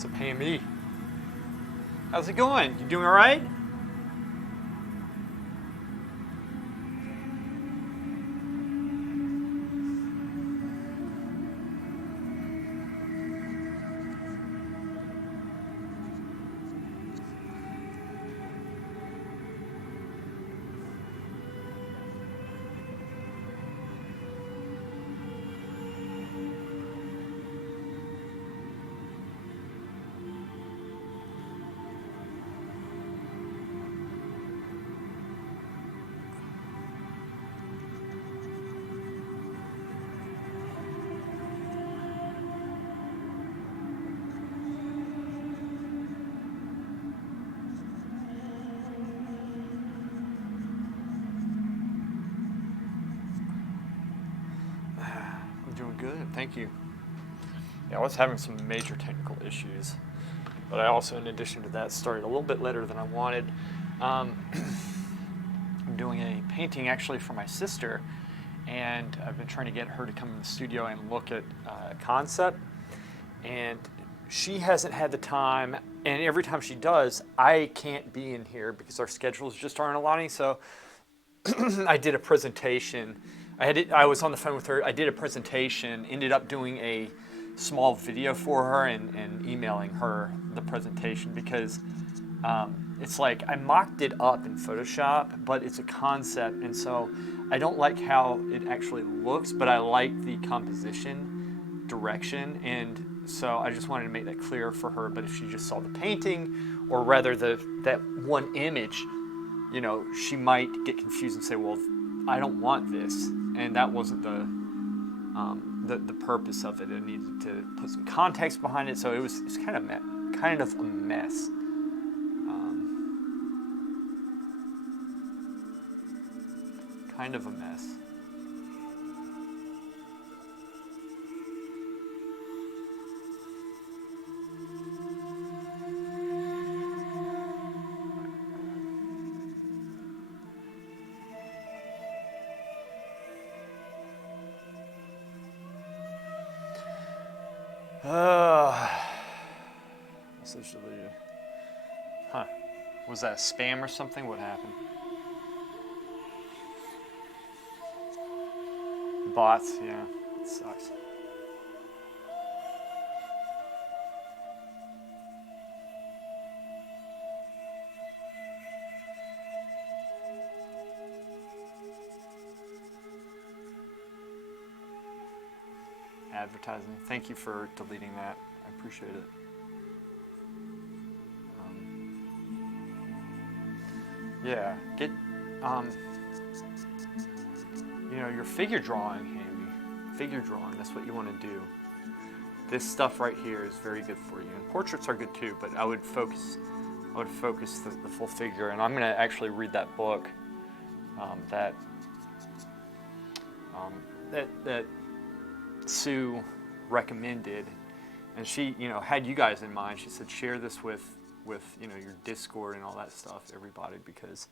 So Pammy, how's it going? You doing all right? I'm doing good, thank you. Yeah, I was having some major technical issues, but I also, in addition to that, started a little bit later than I wanted. I'm doing a painting actually for my sister, and I've been trying to get her to come in the studio and look at concept, and she hasn't had the time, and every time she does, I can't be in here because our schedules just aren't aligning. So I did a presentation. I was on the phone with her. I did a presentation, ended up doing a small video for her and emailing her the presentation because it's like I mocked it up in Photoshop, but it's a concept, and so I don't like how it actually looks, but I like the composition direction, and so I just wanted to make that clear for her. But if she just saw the painting, or rather that one image, you know, she might get confused and say, well, I don't want this, and that wasn't the purpose of it. I needed to put some context behind it, so it's kind of a mess. Kind of a mess. Essentially, huh? Was that spam or something? What happened? Bots, yeah, it sucks. Advertising. Thank you for deleting that. I appreciate it. Yeah, get your figure drawing handy. Figure drawing. That's what you want to do. This stuff right here is very good for you. And portraits are good too, but I would focus the full figure. And I'm going to actually read that book that Sue recommended, and she, had you guys in mind. She said share this with your Discord and all that stuff, everybody, because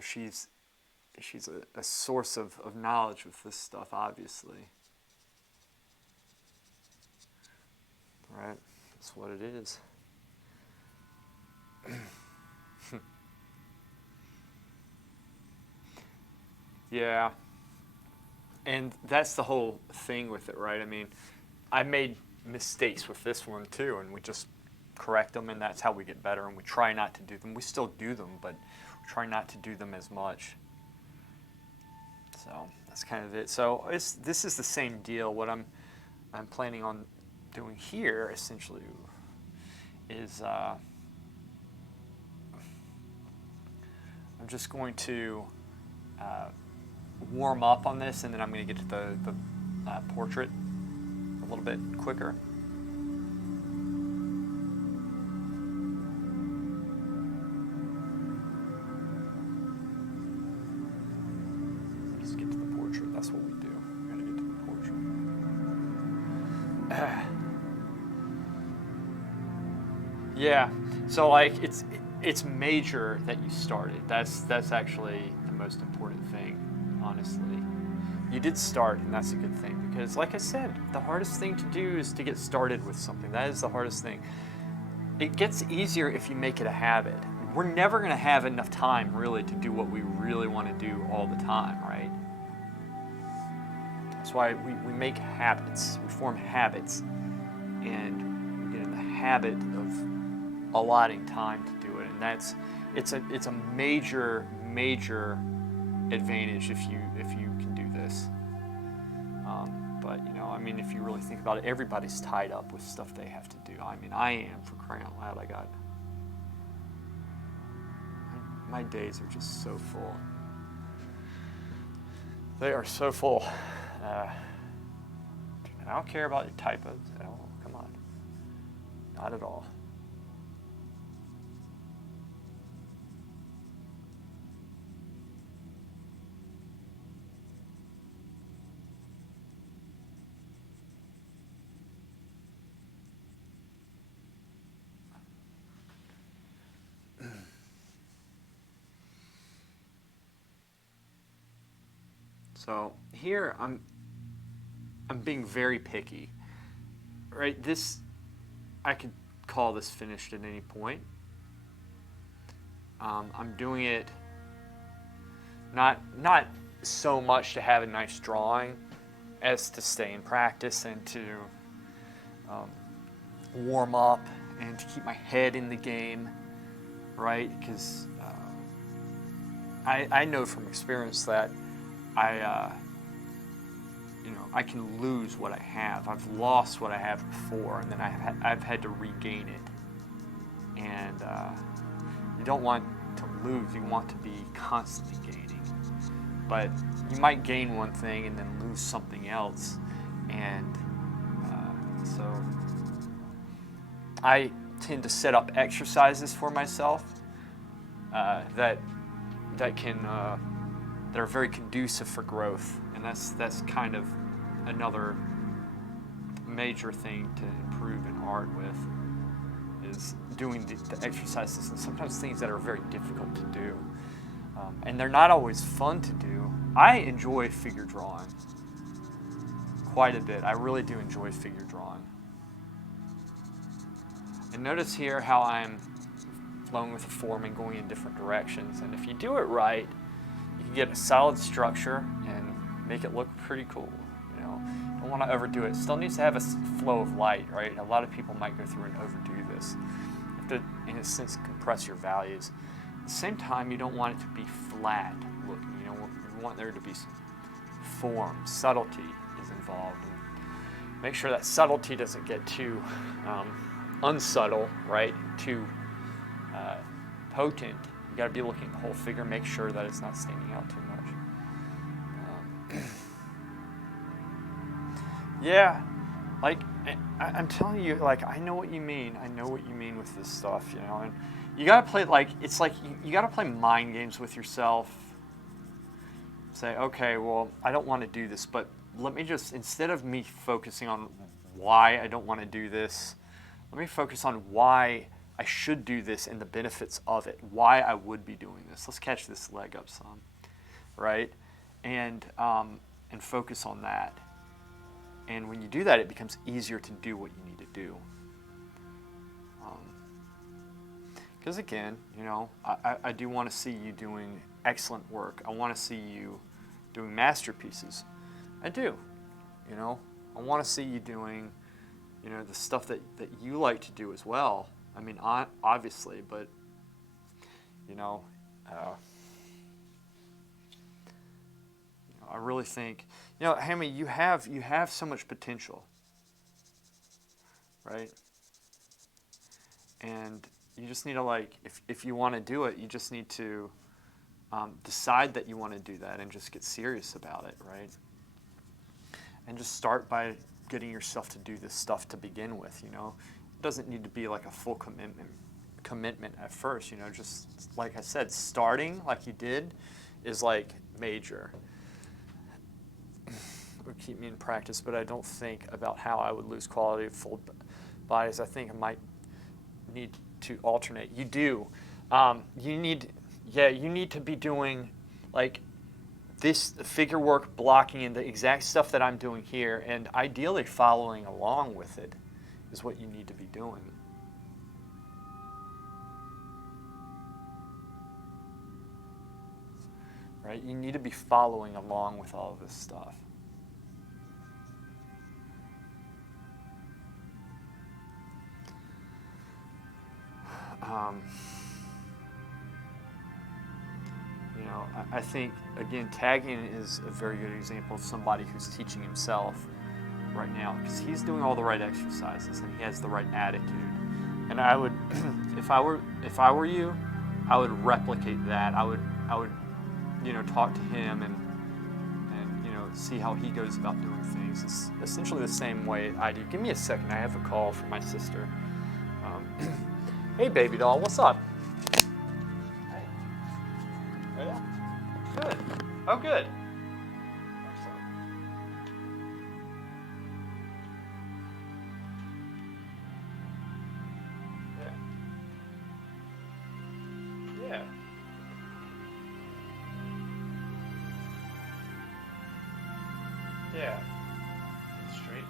she's a source of knowledge with this stuff, obviously. Right? That's what it is. Yeah. And that's the whole thing with it, right? I mean, I made mistakes with this one too, and we just correct them, and that's how we get better, and we try not to do them. We still do them, but we try not to do them as much. So that's kind of it. So this is the same deal. What I'm planning on doing here, essentially, is I'm just going to warm up on this, and then I'm going to get to the portrait a little bit quicker. Let's get to the portrait. That's what we do. We're going to get to the portrait. Yeah. So like it's major that you started. That's actually the most important thing, honestly. You did start, and that's a good thing, Because like I said, the hardest thing to do is to get started with something. That is the hardest thing. It gets easier if you make it a habit. We're never going to have enough time really to do what we really want to do all the time, right? That's why we make habits. We form habits, and we get in the habit of allotting time to do it. And it's a major advantage if you can do this. But I mean, if you really think about it, everybody's tied up with stuff they have to do. I mean, I am, for crying out loud. My days are just so full. They are so full. I don't care about your typos at all. Come on. Not at all. So here I'm being very picky, right? I could call this finished at any point. I'm doing it not so much to have a nice drawing as to stay in practice and to warm up and to keep my head in the game, right? Because I know from experience that I can lose what I have. I've lost what I have before, and then I've had to regain it. And you don't want to lose. You want to be constantly gaining. But you might gain one thing and then lose something else. And so I tend to set up exercises for myself that are very conducive for growth, and that's kind of another major thing to improve in art with, is doing the exercises, and sometimes things that are very difficult to do, and they're not always fun to do. I enjoy figure drawing quite a bit. I really do enjoy figure drawing. And notice here how I'm flowing with the form and going in different directions, and if you do it right, you can get a solid structure and make it look pretty cool. Don't want to overdo it. Still needs to have a flow of light, right? A lot of people might go through and overdo this. You have to, in a sense, compress your values. At the same time, you don't want it to be flat looking. You want there to be some form, subtlety is involved. And make sure that subtlety doesn't get too unsubtle, right? Too potent. You got to be looking at the whole figure, make sure that it's not standing out too much. Yeah, like I'm telling you, like I know what you mean. I know what you mean with this stuff, and you gotta play it's like you gotta play mind games with yourself. Say, okay, well, I don't want to do this, but let me just, instead of me focusing on why I don't want to do this, let me focus on why I should do this and the benefits of it, why I would be doing this. Let's catch this leg up some, right? And focus on that. And when you do that, it becomes easier to do what you need to do. Because again, I do want to see you doing excellent work. I want to see you doing masterpieces. I do. I want to see you doing, the stuff that you like to do as well. I mean, obviously, but, I really think, Hammy, you have so much potential, right? And you just need to, if you want to do it, you just need to decide that you want to do that and just get serious about it, right? And just start by getting yourself to do this stuff to begin with, It doesn't need to be like a full commitment at first, just like I said, starting like you did is like major. Would keep me in practice, but I don't think about how I would lose quality of full bodies. I think I might need to alternate. You do. You need to be doing like this figure work blocking in the exact stuff that I'm doing here, and ideally following along with it is what you need to be doing. Right? You need to be following along with all of this stuff. You know, I think, again, tagging is a very good example of somebody who's teaching himself right now, because he's doing all the right exercises and he has the right attitude. And I would, if I were you, I would replicate that. I would, you know, talk to him and you know, see how he goes about doing things. It's essentially the same way I do. Give me a second. I have a call from my sister. Hey, baby doll, what's up? Hey. Oh, yeah? Good. Oh, good. Excellent. Yeah. Yeah. Yeah. Straight.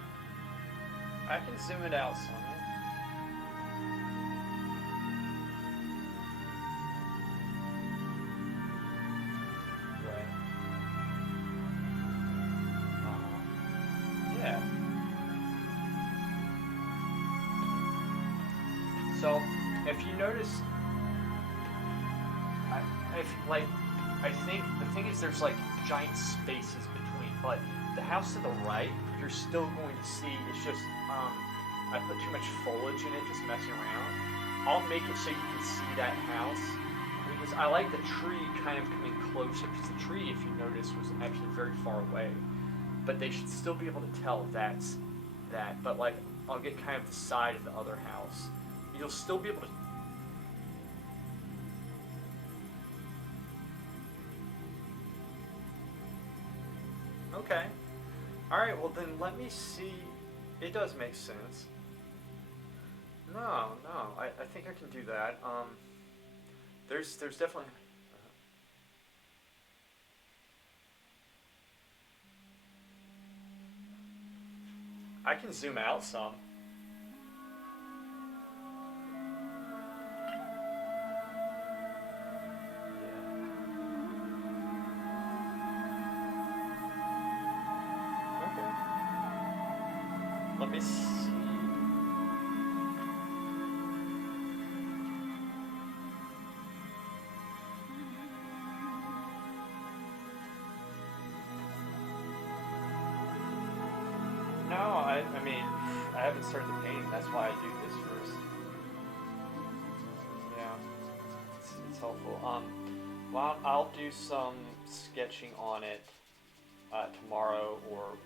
I can zoom it out some. Yeah. So, if you notice, I think the thing is there's like giant spaces between, but the house to the right, you're still going to see, it's just, I put too much foliage in it, just messing around. I'll make it so you can see that house, because I like the tree kind of coming closer, because the tree, if you notice, was actually very far away. But they should still be able to tell that's that. But like, I'll get kind of the side of the other house. You'll still be able to. Okay. All right. Well, then let me see. It does make sense. No. I think I can do that. There's definitely. I can zoom out some. Yeah. Okay. Let me see. No, I mean, I haven't started the painting. That's why I do this first. Yeah, it's helpful. Well, I'll do some sketching on it tomorrow, or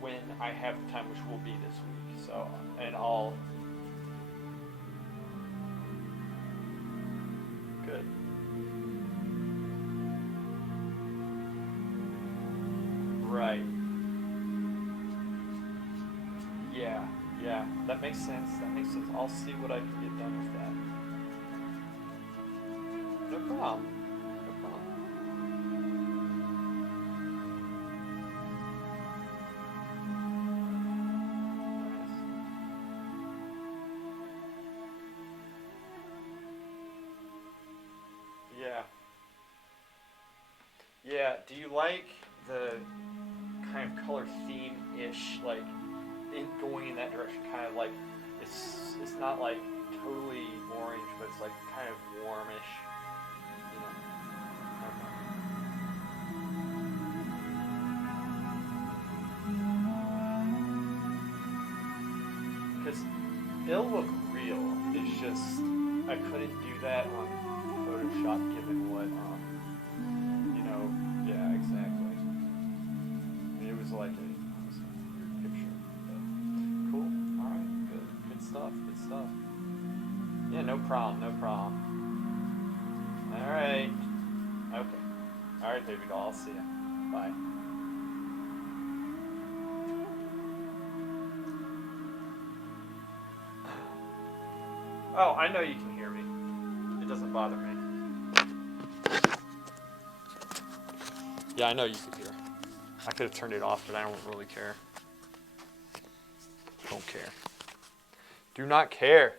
when I have the time, which will be this week. So, and I'll. Good. Right. Yeah, that makes sense. I'll see what I can get done with that. No problem. Nice. Yeah. Do you like the kind of color theme-ish, like, going in that direction, kind of like, it's not like totally orange, but it's like kind of warmish, you know. Because it'll look real. It's just I couldn't do that on Photoshop, given what you know. Yeah, exactly. It was like a weird picture. Cool. All right. Good stuff. Yeah, no problem. All right. Okay. All right, baby doll. I'll see ya. Bye. Oh, I know you can hear me. It doesn't bother me. Yeah, I know you could hear. I could have turned it off, but I don't really care. Don't care. Do not care.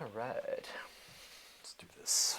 All right. Let's do this.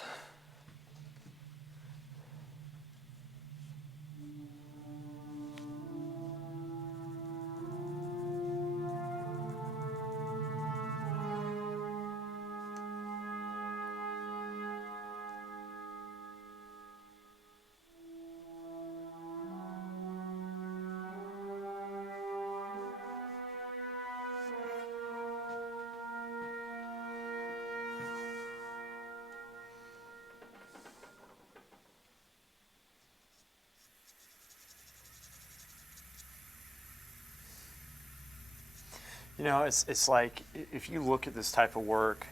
You know, it's like if you look at this type of work,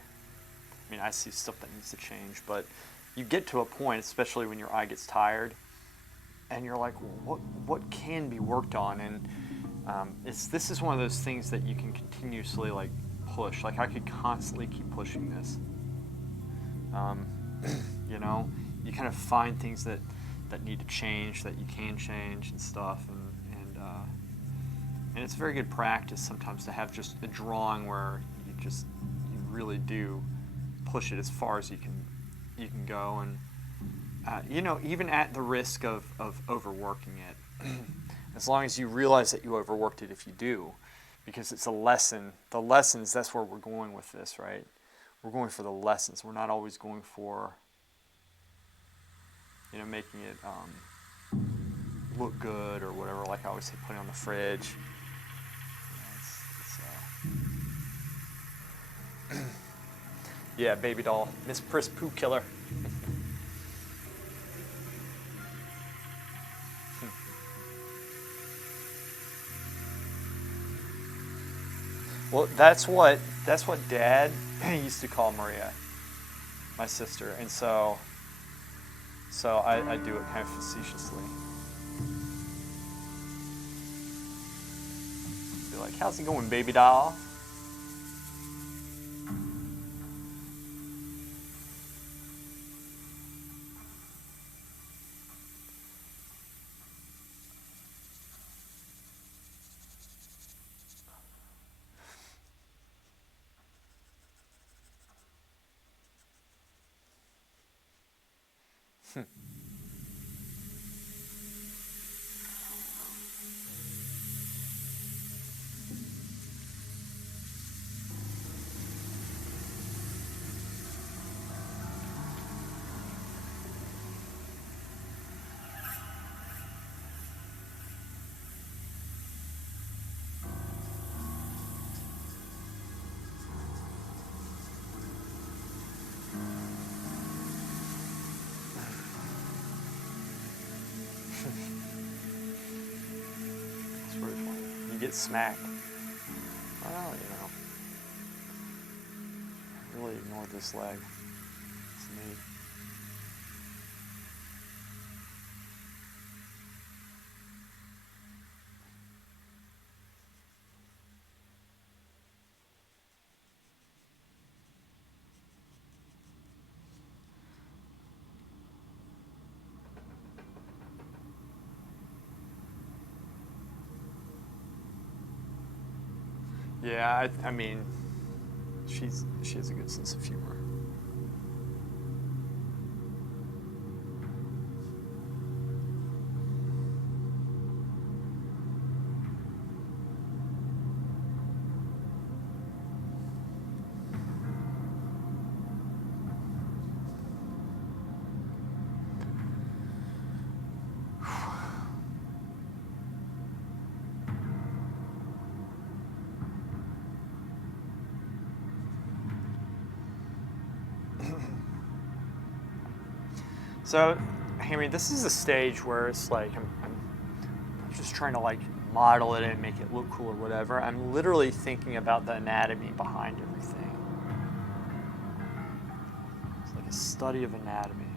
I mean, I see stuff that needs to change, but you get to a point, especially when your eye gets tired, and you're like, what can be worked on? And this is one of those things that you can continuously like push. Like I could constantly keep pushing this. You know, you kind of find things that need to change, that you can change and stuff, and it's very good practice sometimes to have just a drawing where you really do push it as far as you can go, and you know, even at the risk of overworking it, as long as you realize that you overworked it if you do, because it's a lesson. The lessons, that's where we're going with this, right? We're going for the lessons. We're not always going for, you know, making it look good or whatever. Like I always say, putting it on the fridge. Yeah, baby doll, Miss Priss Poo Killer. Well, that's what Dad used to call Maria, my sister, and so I do it kind of facetiously. Be like, "How's it going, baby doll?" It's really funny. You get smacked. Well, you know, I really ignored this leg. It's neat. Yeah, I mean, she has a good sense of humor. So, I mean, this is a stage where it's like I'm just trying to like model it and make it look cool or whatever. I'm literally thinking about the anatomy behind everything. It's like a study of anatomy.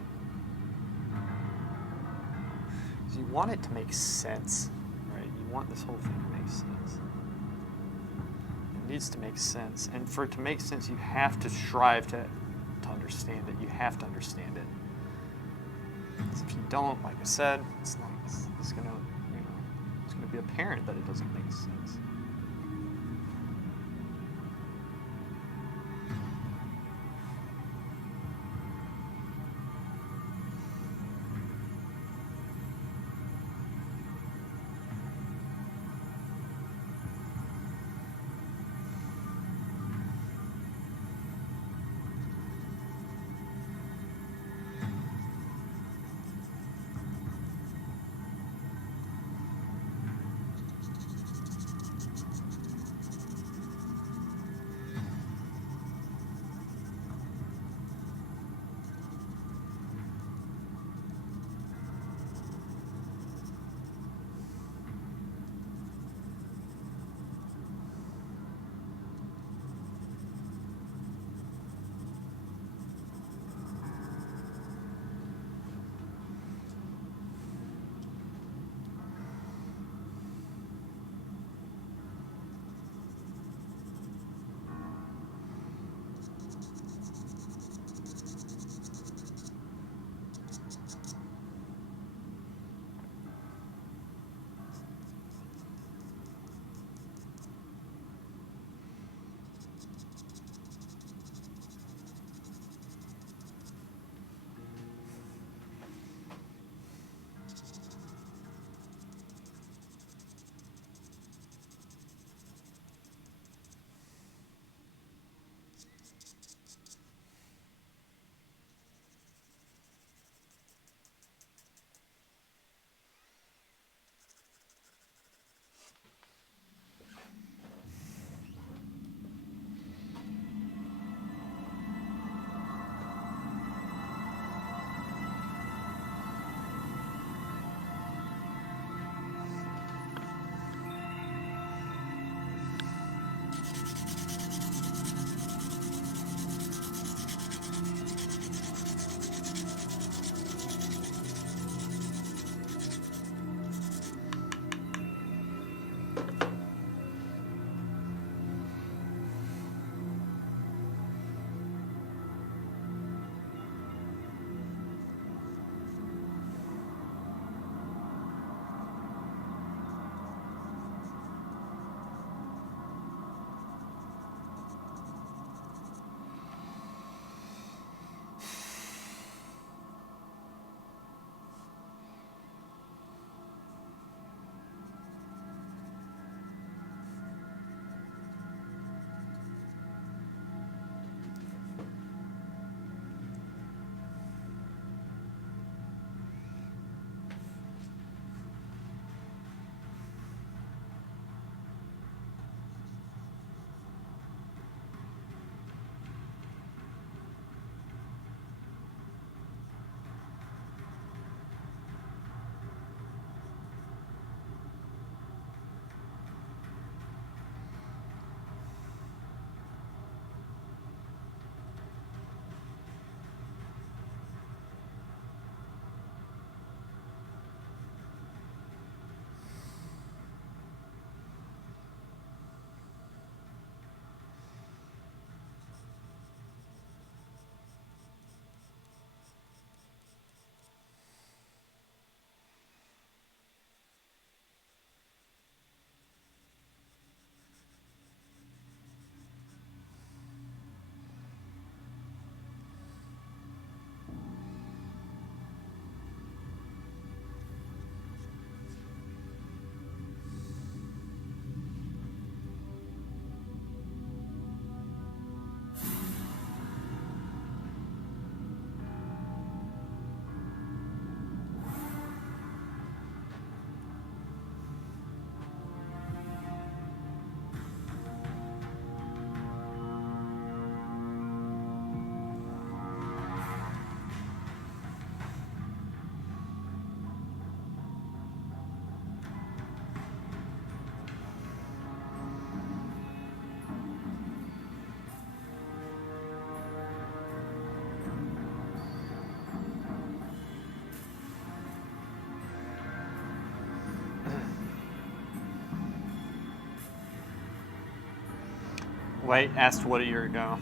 So you want it to make sense, right? You want this whole thing to make sense. It needs to make sense, and for it to make sense, you have to strive to understand it. You have to understand it. 'Cause if you don't, like I said, it's gonna, it's gonna be apparent that it doesn't make sense. White asked what a year ago.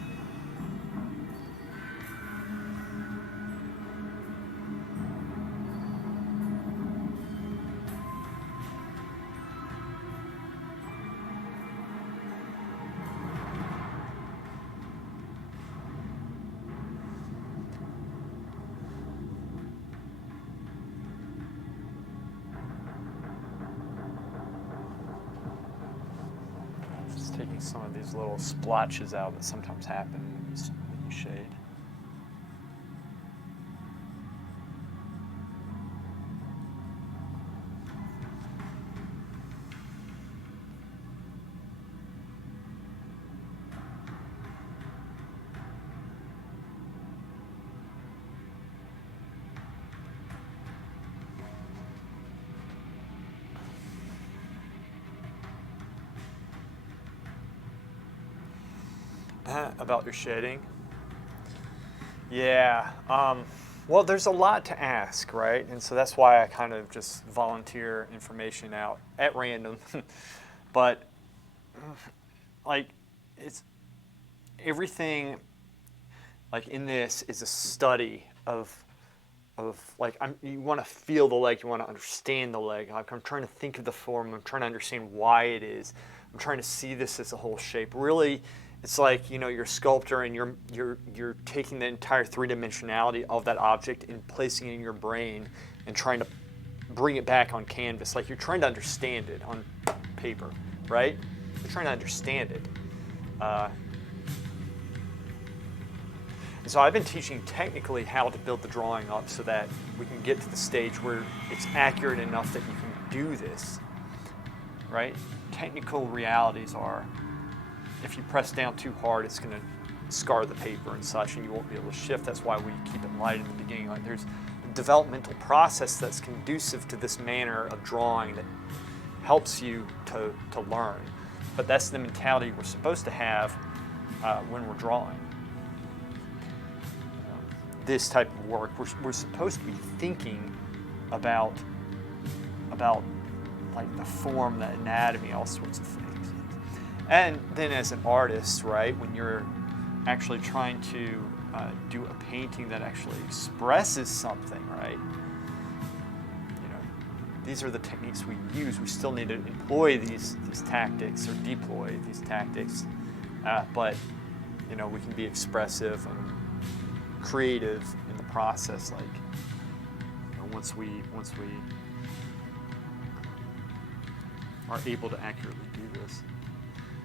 taking some of these little splotches out that sometimes happen when you shade. About your shading? Yeah. Well, there's a lot to ask, right? And so that's why I kind of just volunteer information out at random. But like, it's everything. Like in this is a study of like you want to feel the leg, you want to understand the leg. Like I'm trying to think of the form. I'm trying to understand why it is. I'm trying to see this as a whole shape. Really. It's like, you know, you're a sculptor and you're taking the entire three-dimensionality of that object and placing it in your brain and trying to bring it back on canvas. Like you're trying to understand it on paper, right? You're trying to understand it. And so I've been teaching technically how to build the drawing up so that we can get to the stage where it's accurate enough that you can do this, right? Technical realities are, if you press down too hard, it's going to scar the paper and such, and you won't be able to shift. That's why we keep it light in the beginning. Like there's a developmental process that's conducive to this manner of drawing that helps you to learn. But that's the mentality we're supposed to have when we're drawing. This type of work, we're supposed to be thinking about like the form, the anatomy, all sorts of things. And then as an artist, right, when you're actually trying to do a painting that actually expresses something, right, you know, these are the techniques we use. We still need to employ these tactics or deploy these tactics, but, you know, we can be expressive and creative in the process, like, you know, once we are able to accurately do this.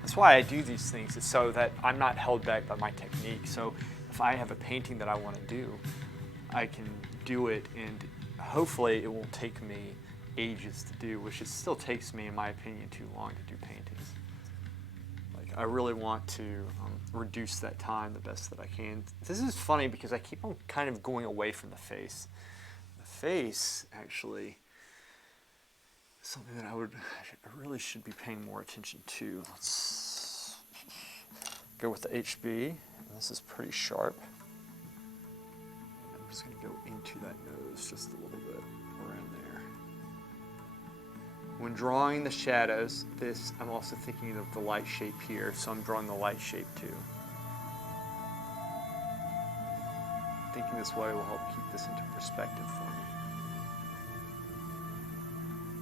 That's why I do these things, is so that I'm not held back by my technique. So if I have a painting that I want to do, I can do it, and hopefully it won't take me ages to do, which it still takes me, in my opinion, too long to do paintings. Like, I really want to reduce that time the best that I can. This is funny because I keep on kind of going away from the face. The face, actually, something that I really should be paying more attention to. Let's go with the HB. This is pretty sharp. I'm just going to go into that nose just a little bit around there. When drawing the shadows, I'm also thinking of the light shape here, so I'm drawing the light shape too. Thinking this way will help keep this into perspective for me.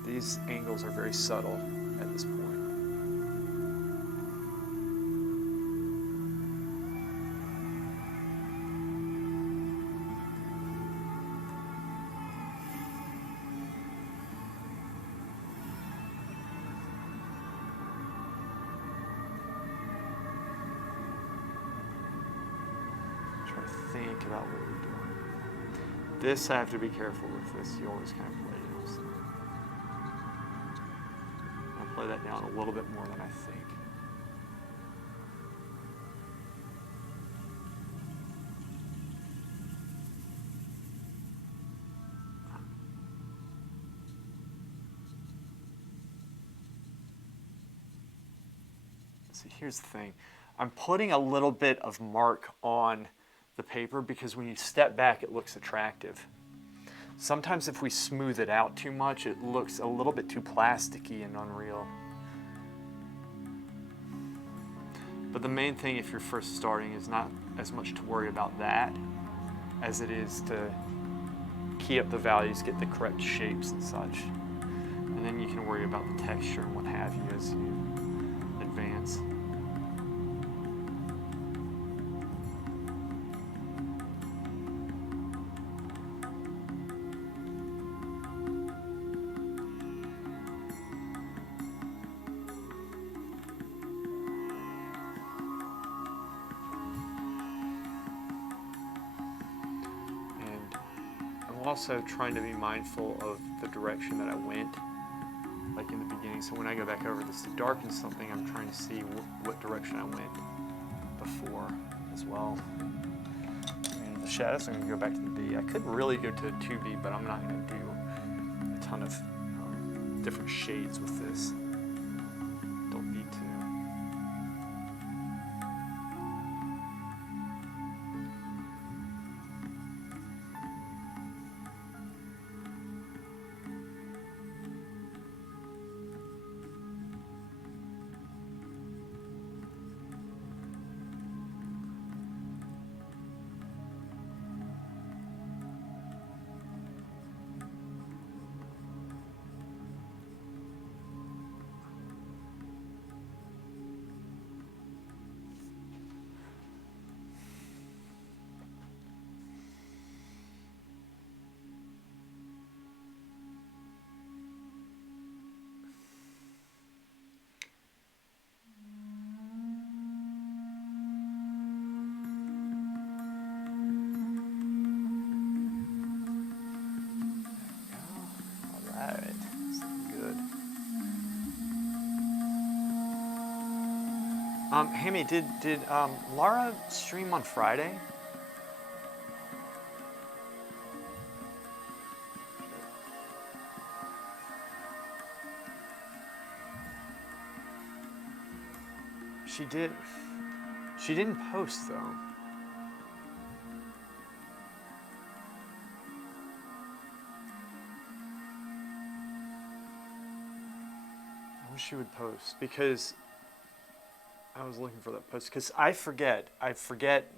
These angles are very subtle at this point. Try to think about what we're doing. This, I have to be careful with this. You always kind of play it. Play that down a little bit more than I think. So here's the thing. I'm putting a little bit of mark on the paper because when you step back, it looks attractive. Sometimes if we smooth it out too much, it looks a little bit too plasticky and unreal. But the main thing if you're first starting is not as much to worry about that as it is to key up the values, get the correct shapes and such. And then you can worry about the texture and what have you as you advance. also trying to be mindful of the direction that I went, like in the beginning. So when I go back over this to darken something, I'm trying to see what direction I went before as well. And the shadows, I'm going to go back to the B. I could really go to a 2B, but I'm not going to do a ton of different shades with this. Don't need to. Hammy, did Lara stream on Friday? She did. She didn't post though. I wish she would post because I was looking for that post because I forget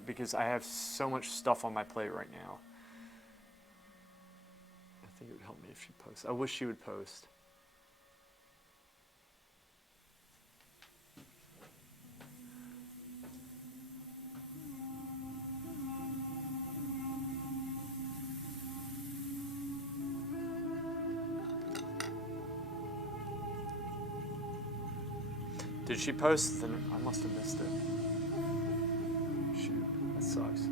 because I have so much stuff on my plate right now. I think it would help me if she posts. I wish she would post. Did she post? Then I must have missed it. Shoot, that sucks.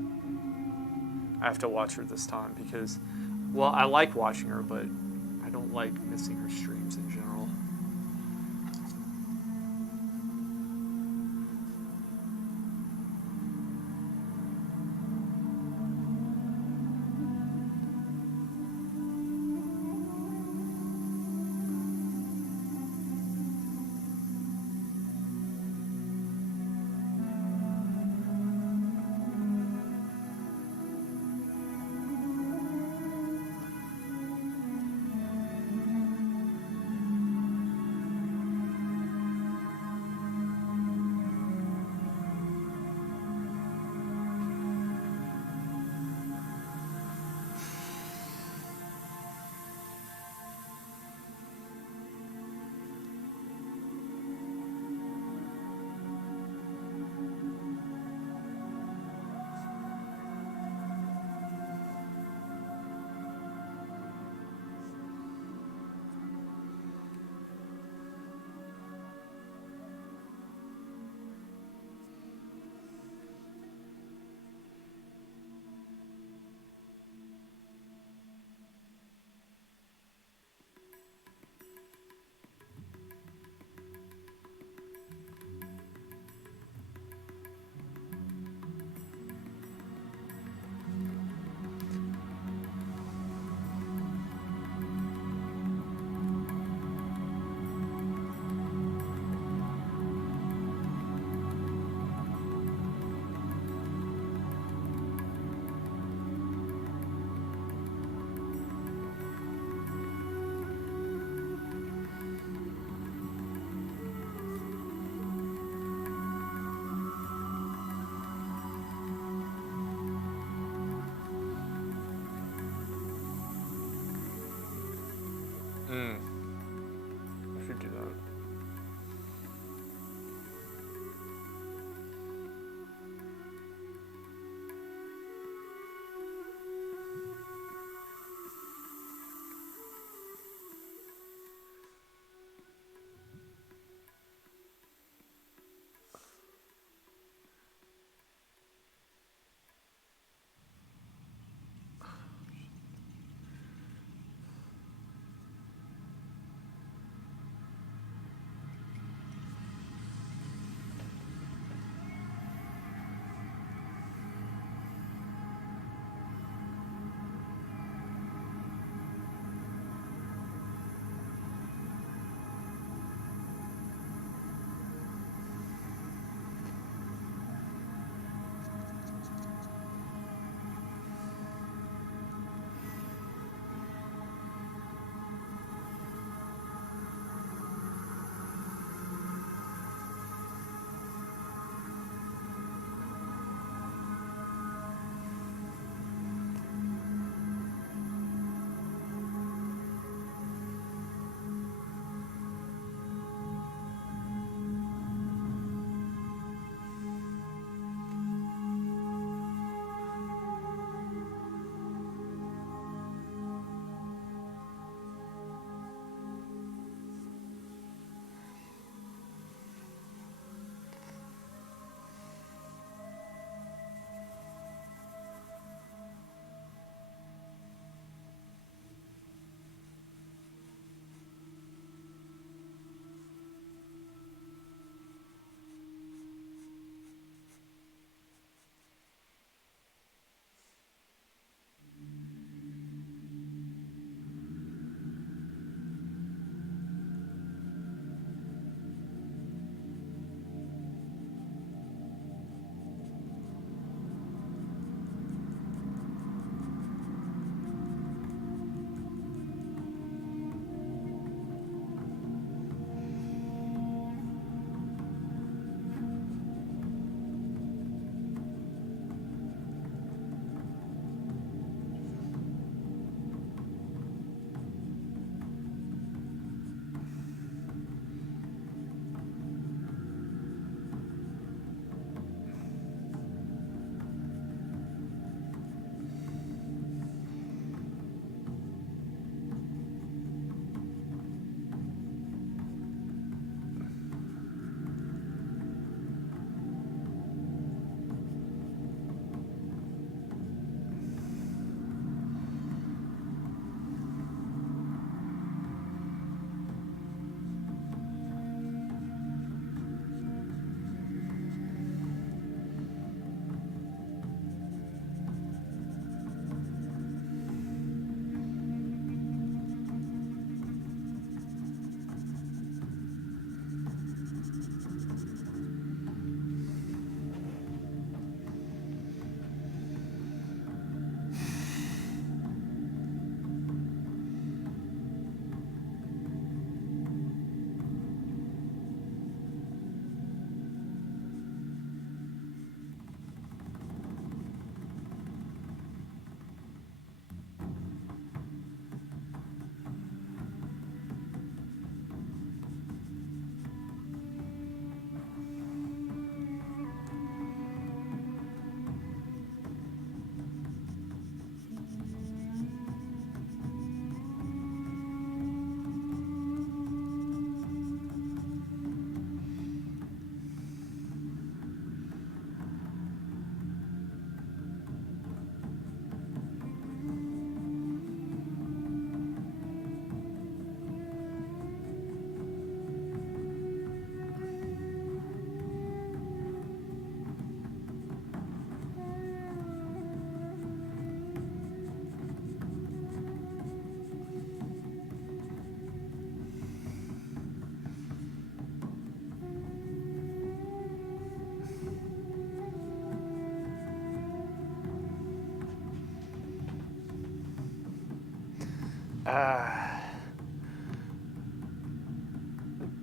I have to watch her this time because, well, I like watching her, but I don't like missing her streams in general.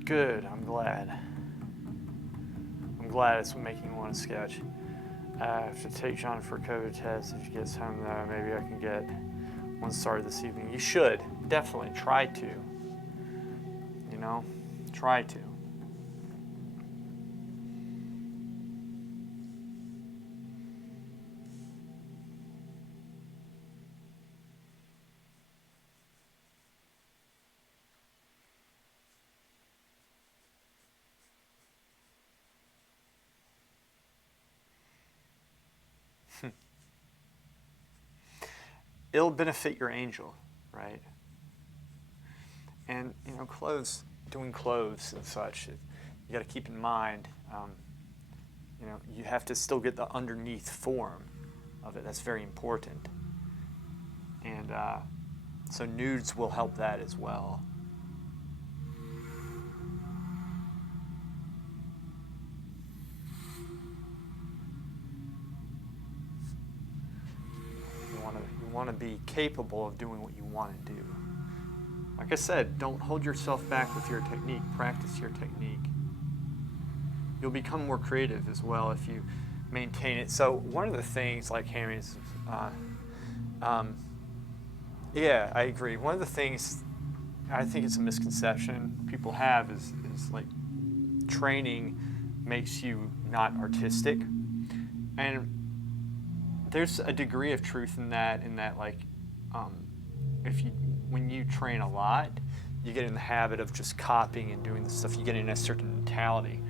Good, I'm glad. I'm glad it's making you want to sketch. I have to take John for a COVID test. If he gets home, though, maybe I can get one started this evening. You should. Definitely. Try to. You know? Try to. It'll benefit your angel, right? And, you know, clothes, doing clothes and such, you got to keep in mind, you know, you have to still get the underneath form of it. That's very important. And so nudes will help that as well. You want to be capable of doing what you want to do. Like I said, don't hold yourself back with your technique. Practice your technique. You'll become more creative as well if you maintain it. So one of the things, like Hammy's, yeah, I agree. One of the things I think it's a misconception people have is like training makes you not artistic, and there's a degree of truth in that. Like, if you when you train a lot, you get in the habit of just copying and doing the stuff. You get in a certain mentality,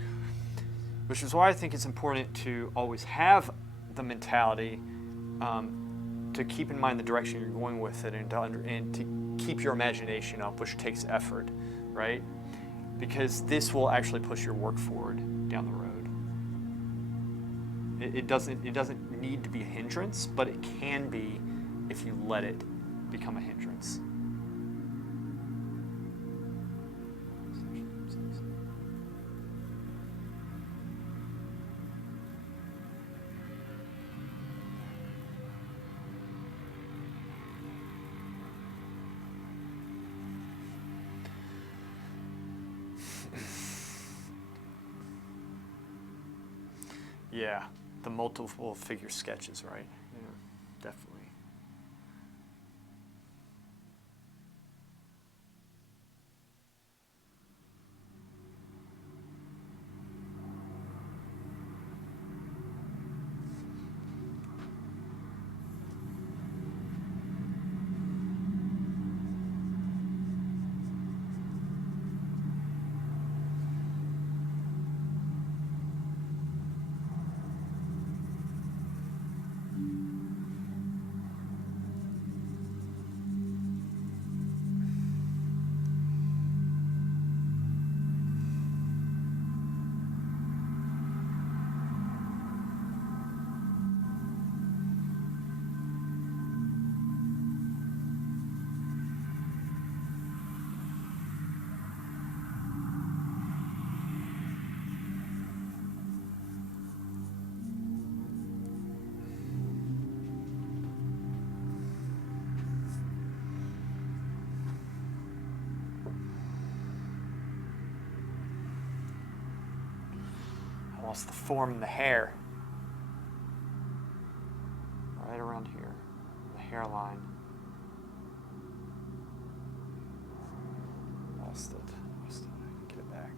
which is why I think it's important to always have the mentality to keep in mind the direction you're going with it, and to keep your imagination up, which takes effort, right? Because this will actually push your work forward down the road. It doesn't need to be a hindrance, but it can be if you let it become a hindrance. Yeah, the multiple figure sketches, right? Yeah, definitely. I lost the form in the hair. Right around here, the hairline. Lost it. Get it back.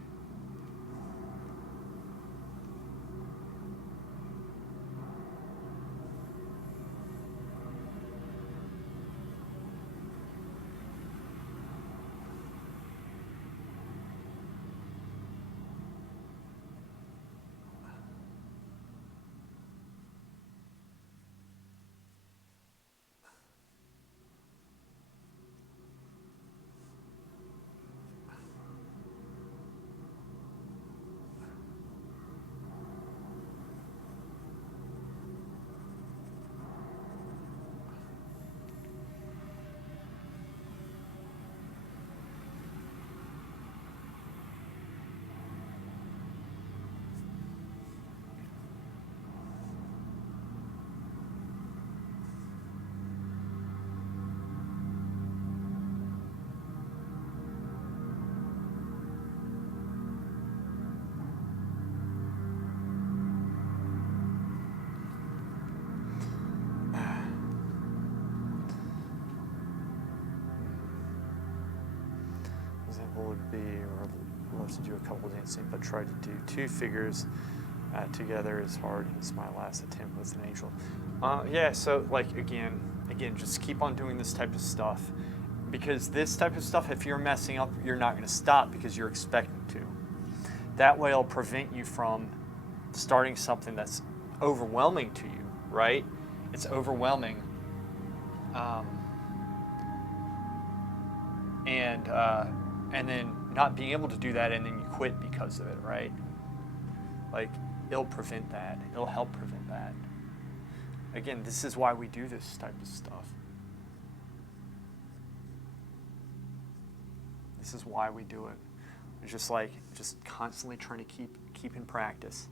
comfortable would be, or I'd love to do a couple dancing, but try to do 2 figures together is hard. It's my last attempt with an angel. Yeah, so like again, just keep on doing this type of stuff, because this type of stuff, if you're messing up, you're not going to stop because you're expecting to. That way it'll prevent you from starting something that's overwhelming to you, right? It's overwhelming. And then not being able to do that, and then you quit because of it, right? Like, it'll prevent that. It'll help prevent that. Again, this is why we do this type of stuff. This is why we do it. It's just constantly trying to keep in practice.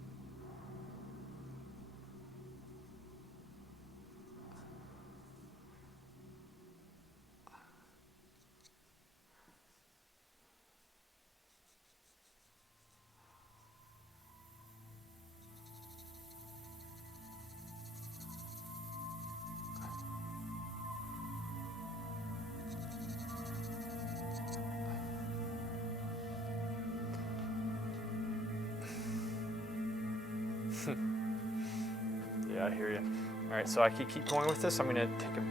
Yeah, I hear you. All right, so I can keep going with this. I'm going to take a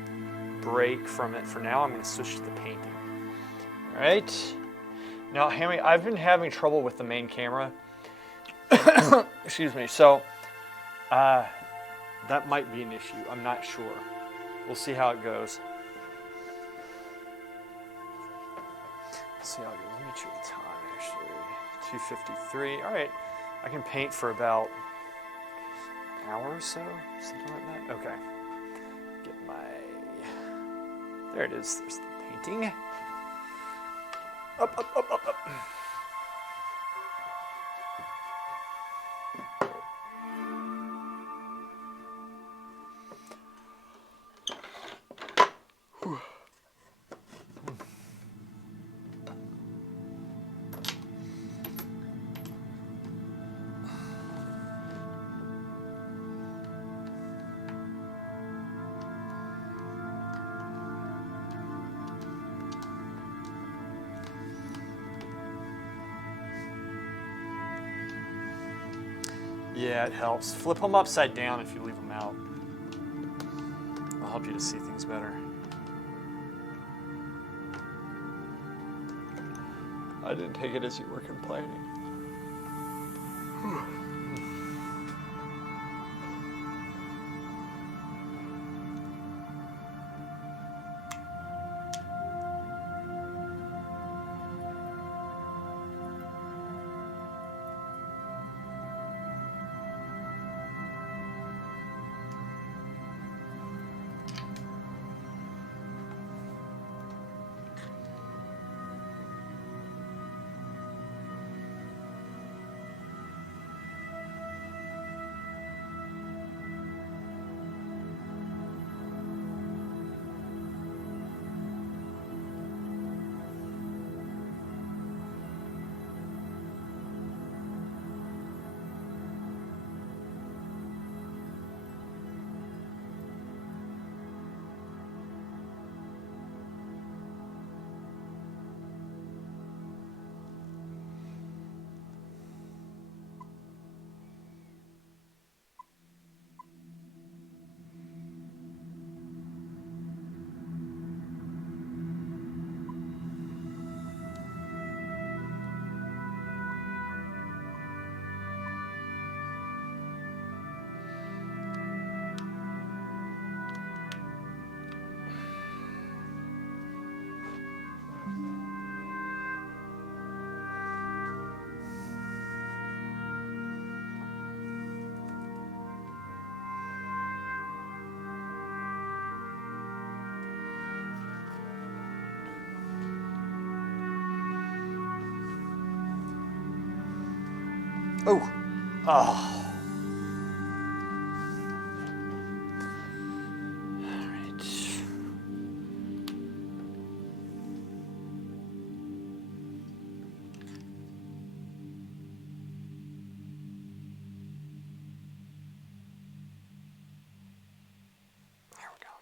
break from it for now. I'm going to switch to the painting. All right. Now, Hammy, I've been having trouble with the main camera. Excuse me. So that might be an issue. I'm not sure. We'll see how it goes. Let's see how it goes. Let me check the time, actually. 2:53. All right. I can paint for about an hour or so, something like that. Okay. Get my... There it is. There's the painting. Up, up, up, up, up. Yeah, it helps. Flip them upside down if you leave them out. It'll help you to see things better. I didn't take it as you were complaining. Oh. Oh. All right. There we go.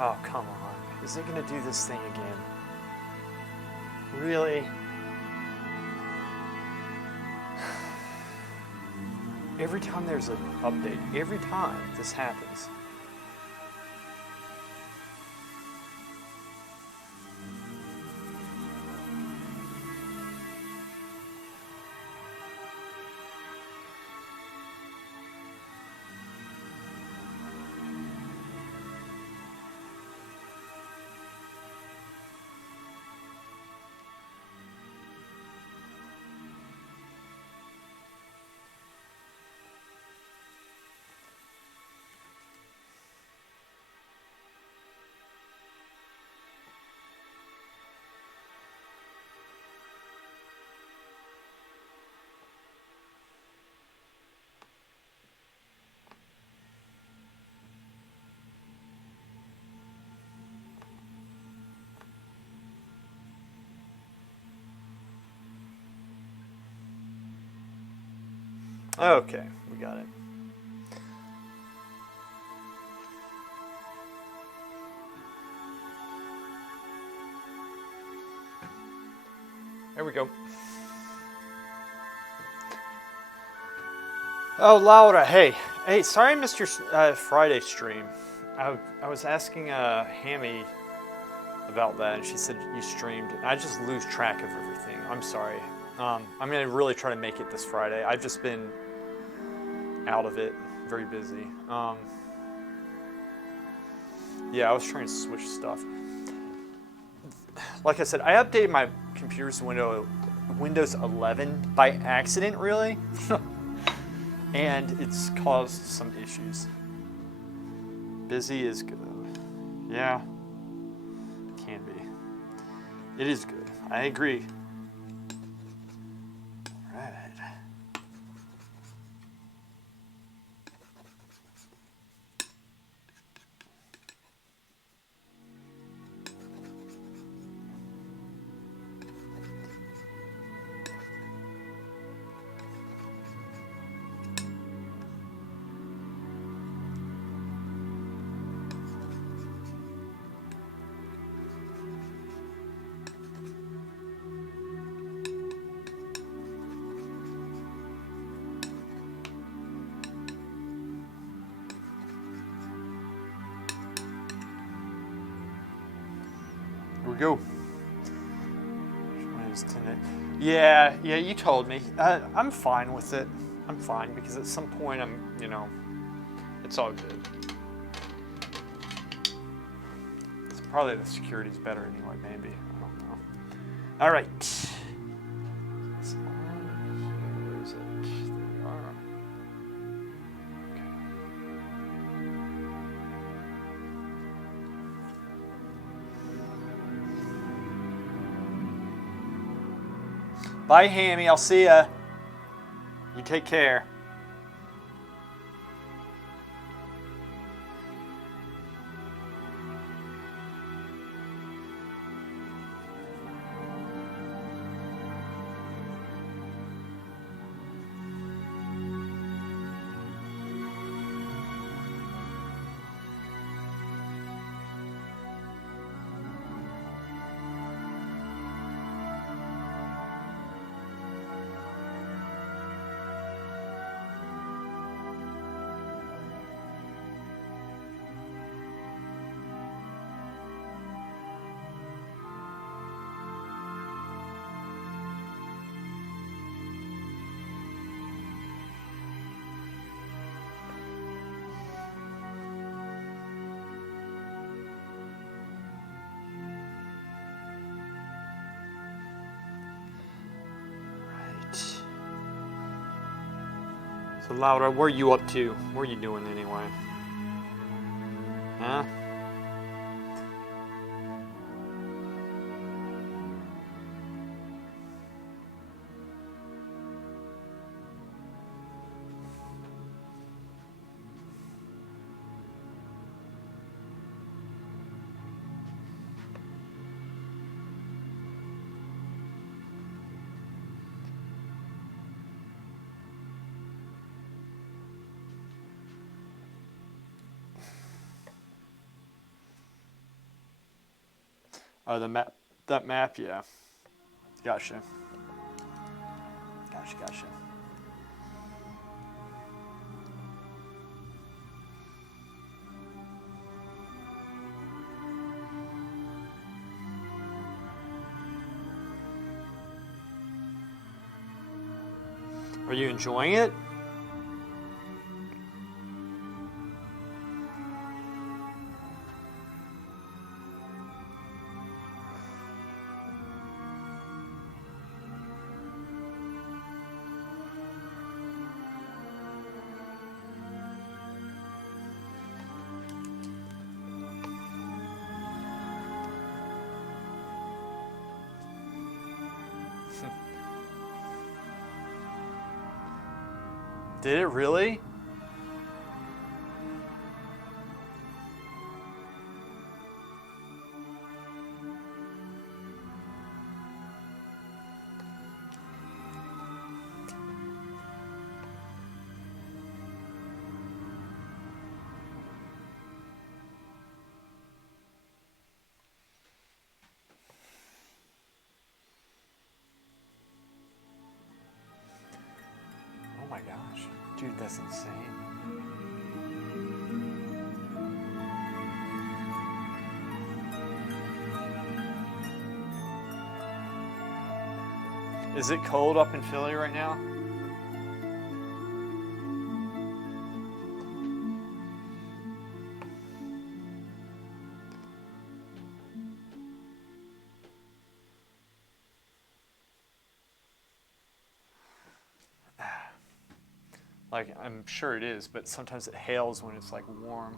Oh, come on. Is it going to do this thing again? Really? Every time there's an update, every time this happens. Okay, we got it. There we go. Oh, Laura, hey, sorry I missed your Friday stream. I was asking Hammy about that, and she said you streamed. I just lose track of everything. I'm sorry. I'm going to really try to make it this Friday. I've just been out of it, very busy. Yeah, I was trying to switch stuff. Like I said, I updated my computer's Windows 11 by accident, really. And it's caused some issues. Busy is good. Yeah, can be. It is good. I agree. Right. Here we go. Yeah, you told me. I'm fine with it. I'm fine because at some point it's all good. It's probably the security's better anyway, maybe. I don't know. All right. It's on. Where is it? There we are. Bye, Hammy. I'll see ya. You take care. So Laura, where are you up to? What are you doing anyway? Huh? Oh, the map. That map, yeah. Gotcha. Gotcha. Are you enjoying it? Did it really? Oh my gosh. Dude, that's insane. Is it cold up in Philly right now? Like, I'm sure it is, but sometimes it hails when it's like warm.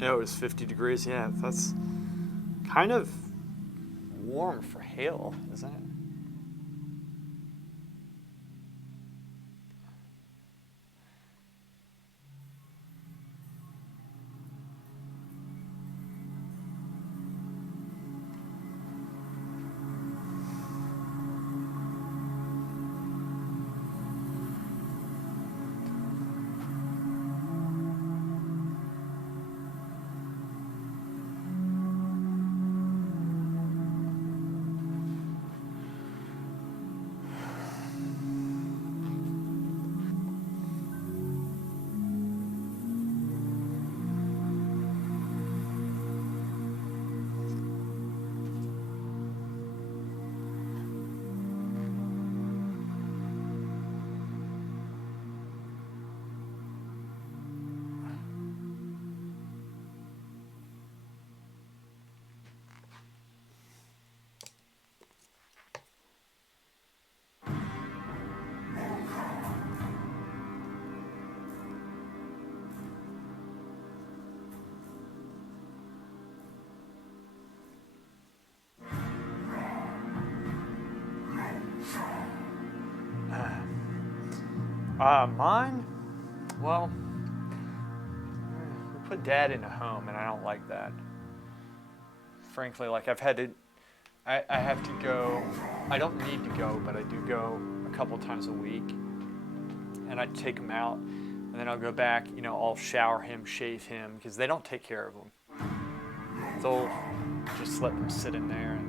No, it was 50 degrees. Yeah, that's kind of warm for hail, isn't it? Mine? Well, we put Dad in a home, and I don't like that. Frankly, like I've had to, I have to go. I don't need to go, but I do go a couple times a week, and I take him out, and then I'll go back. You know, I'll shower him, shave him, because they don't take care of him. They'll just let them sit in there, and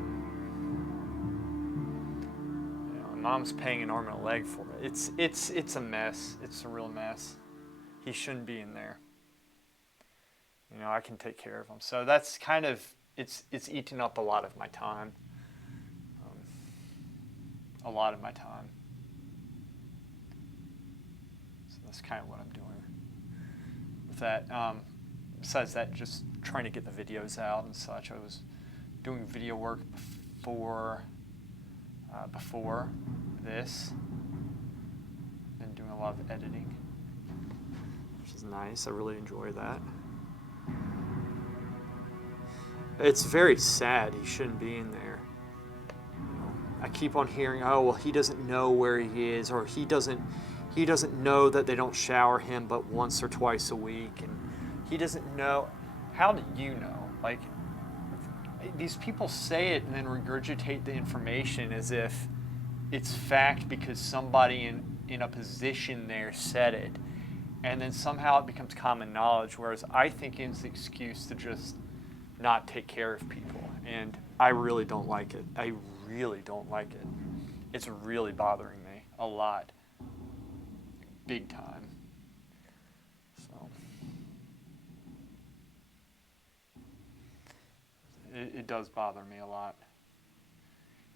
you know, Mom's paying an arm and a leg for it. It's a mess. It's a real mess. He shouldn't be in there. You know, I can take care of him. So that's kind of it's eating up a lot of my time. A lot of my time. So that's kind of what I'm doing with that. Besides that, just trying to get the videos out and such. I was doing video work before this, and doing a lot of editing, which is nice. I really enjoy that. It's very sad. He shouldn't be in there. I keep on hearing, oh, well, he doesn't know where he is, or he doesn't know that they don't shower him but once or twice a week, and he doesn't know. How do you know? Like, these people say it and then regurgitate the information as if it's fact because somebody in a position there said it, and then somehow it becomes common knowledge, whereas I think it's the excuse to just not take care of people, and I really don't like it. I really don't like it. It's really bothering me a lot, big time. So it does bother me a lot.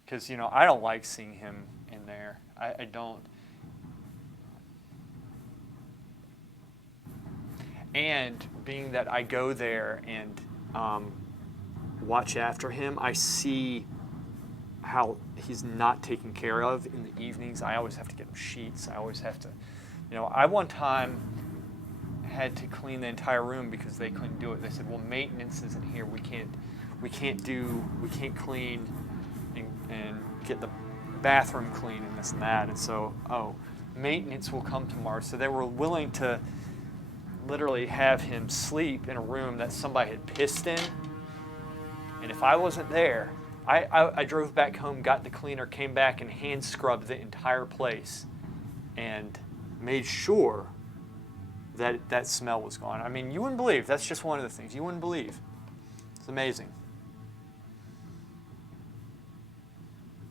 Because, I don't like seeing him in there. I don't. And being that I go there and watch after him, I see how he's not taken care of in the evenings. I always have to get him sheets. I always have to, I one time had to clean the entire room because they couldn't do it. They said, well, maintenance isn't here. We can't clean and get the bathroom clean and this and that. And so, maintenance will come tomorrow. So they were willing to literally have him sleep in a room that somebody had pissed in. And if I wasn't there, I drove back home, got the cleaner, came back and hand scrubbed the entire place and made sure that that smell was gone. I mean, you wouldn't believe. That's just one of the things. You wouldn't believe. It's amazing.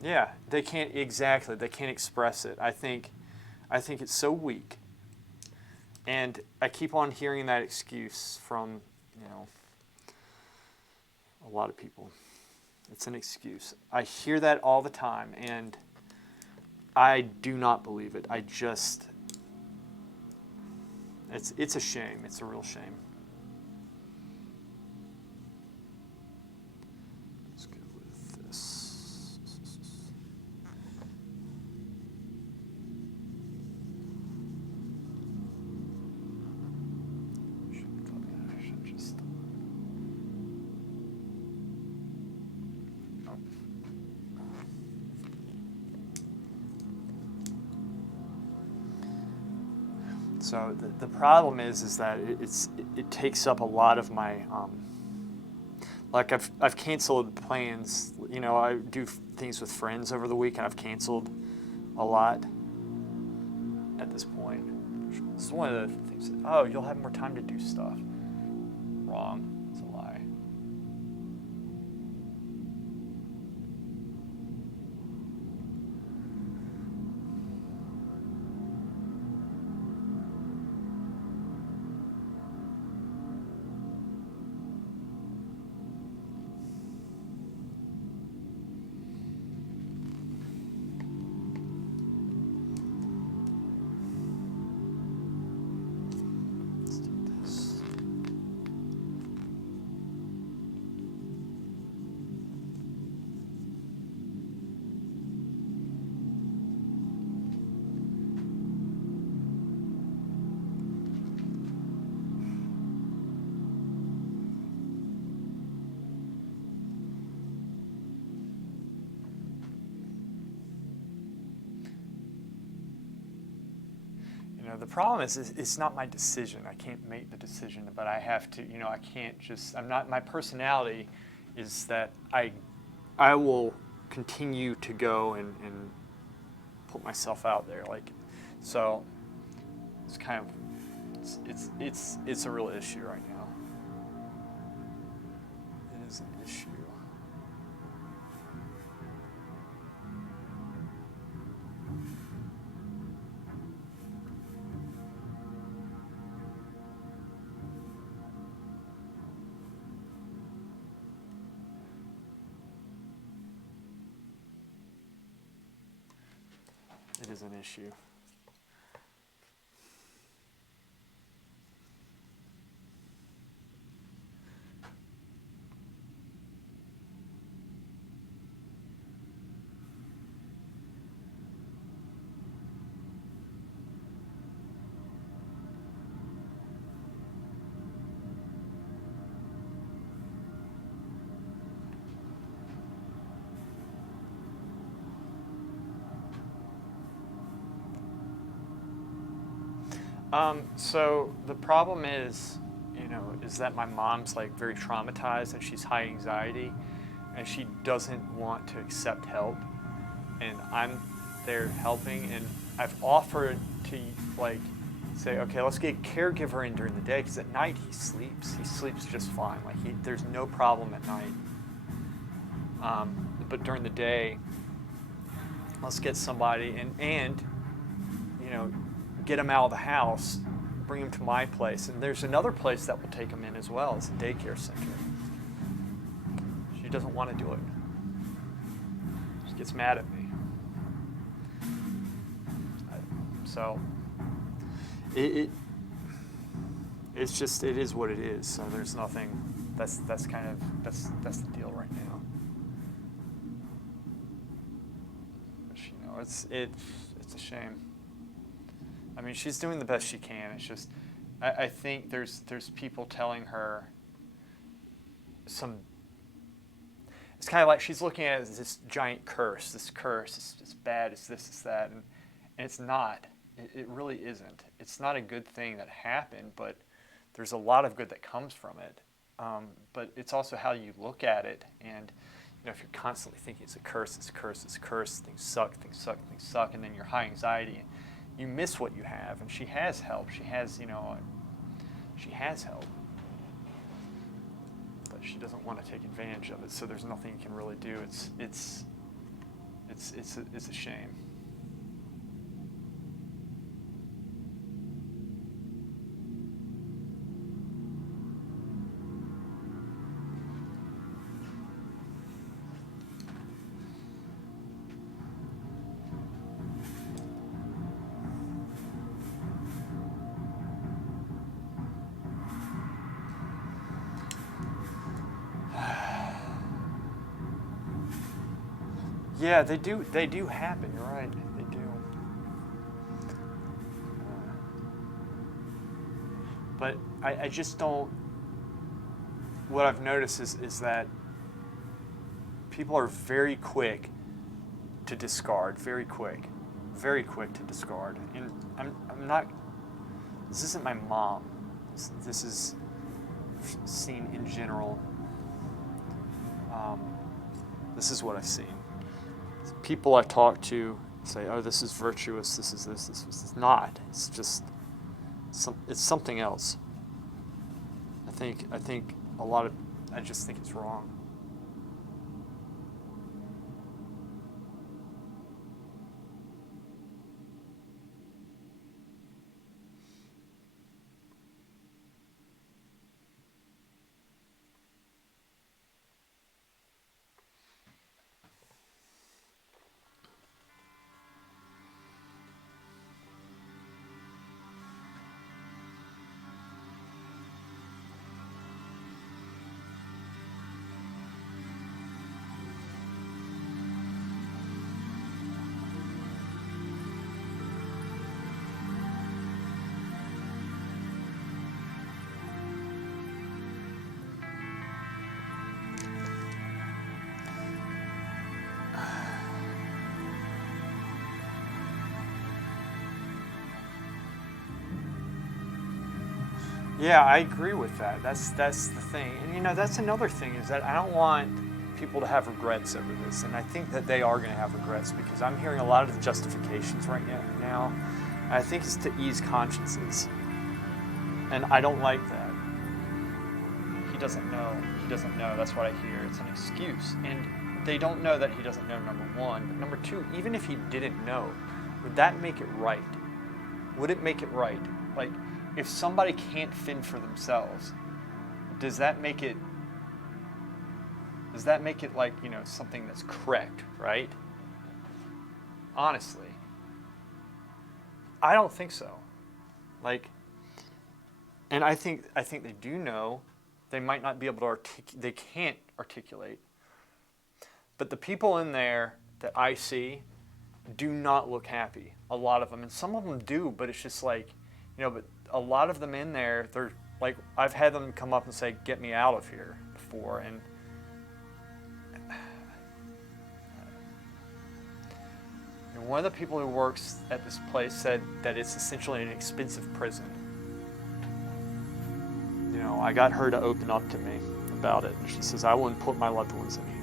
Yeah, they can't express it. I think it's so weak. And I keep on hearing that excuse from, a lot of people. It's an excuse. I hear that all the time, and I do not believe it. It's a shame. It's a real shame. Let's go with this. So the problem is that it takes up a lot of my like I've canceled plans. I do things with friends over the week, and I've canceled a lot at this point. This is one of the things. Oh, you'll have more time to do stuff. Wrong. It's a lie. The problem is it's not my decision. I can't make the decision, but I have to, I can't just, my personality is that I will continue to go and put myself out there. So it's kind of, it's a real issue right now. It is an issue. It is an issue. So the problem is, is that my mom's like very traumatized and she's high anxiety and she doesn't want to accept help. And I'm there helping, and I've offered to like say, okay, let's get a caregiver in during the day because at night he sleeps. He sleeps just fine. Like there's no problem at night. But during the day, let's get somebody and get him out of the house, bring him to my place. And there's another place that will take him in as well. It's a daycare center. She doesn't want to do it. She gets mad at me. So it's just, it is what it is. So there's nothing, that's the deal right now. But, it's a shame. I mean, she's doing the best she can. It's just, I think there's people telling her some. It's kind of like she's looking at it as this giant curse. This curse, it's bad. It's this, it's that, and it's not. It really isn't. It's not a good thing that happened, but there's a lot of good that comes from it. But it's also how you look at it, and if you're constantly thinking it's a curse, it's a curse, it's a curse, things suck, and then you're high anxiety. You miss what you have, and she has help. She has, she has help, but she doesn't want to take advantage of it. So there's nothing you can really do. It's a shame. Yeah, they do. They do happen. You're right. They do. But I just don't. What I've noticed is that people are very quick to discard. Very quick to discard. And I'm not. This isn't my mom. This is seen in general. This is what I've seen. People I talk to say, "Oh, this is virtuous. This is this. This is not. It's just it's something else." I think a lot of. I just think it's wrong. Yeah, I agree with that. That's the thing. And that's another thing is that I don't want people to have regrets over this. And I think that they are going to have regrets because I'm hearing a lot of the justifications right now. And I think it's to ease consciences. And I don't like that. He doesn't know. He doesn't know. That's what I hear. It's an excuse. And they don't know that he doesn't know, number one. But number two, even if he didn't know, would that make it right? Would it make it right? Like, if somebody can't fend for themselves, does that make it like, something that's correct, right? Honestly, I don't think so. Like, and I think they do know. They might not be able to they can't articulate. But the people in there that I see do not look happy. A lot of them, and some of them do, but it's just like, but a lot of them in there, they're like, I've had them come up and say, "Get me out of here," before, and And one of the people who works at this place said that it's essentially an expensive prison. You know, I got her to open up to me about it. And she says, I wouldn't put my loved ones in here.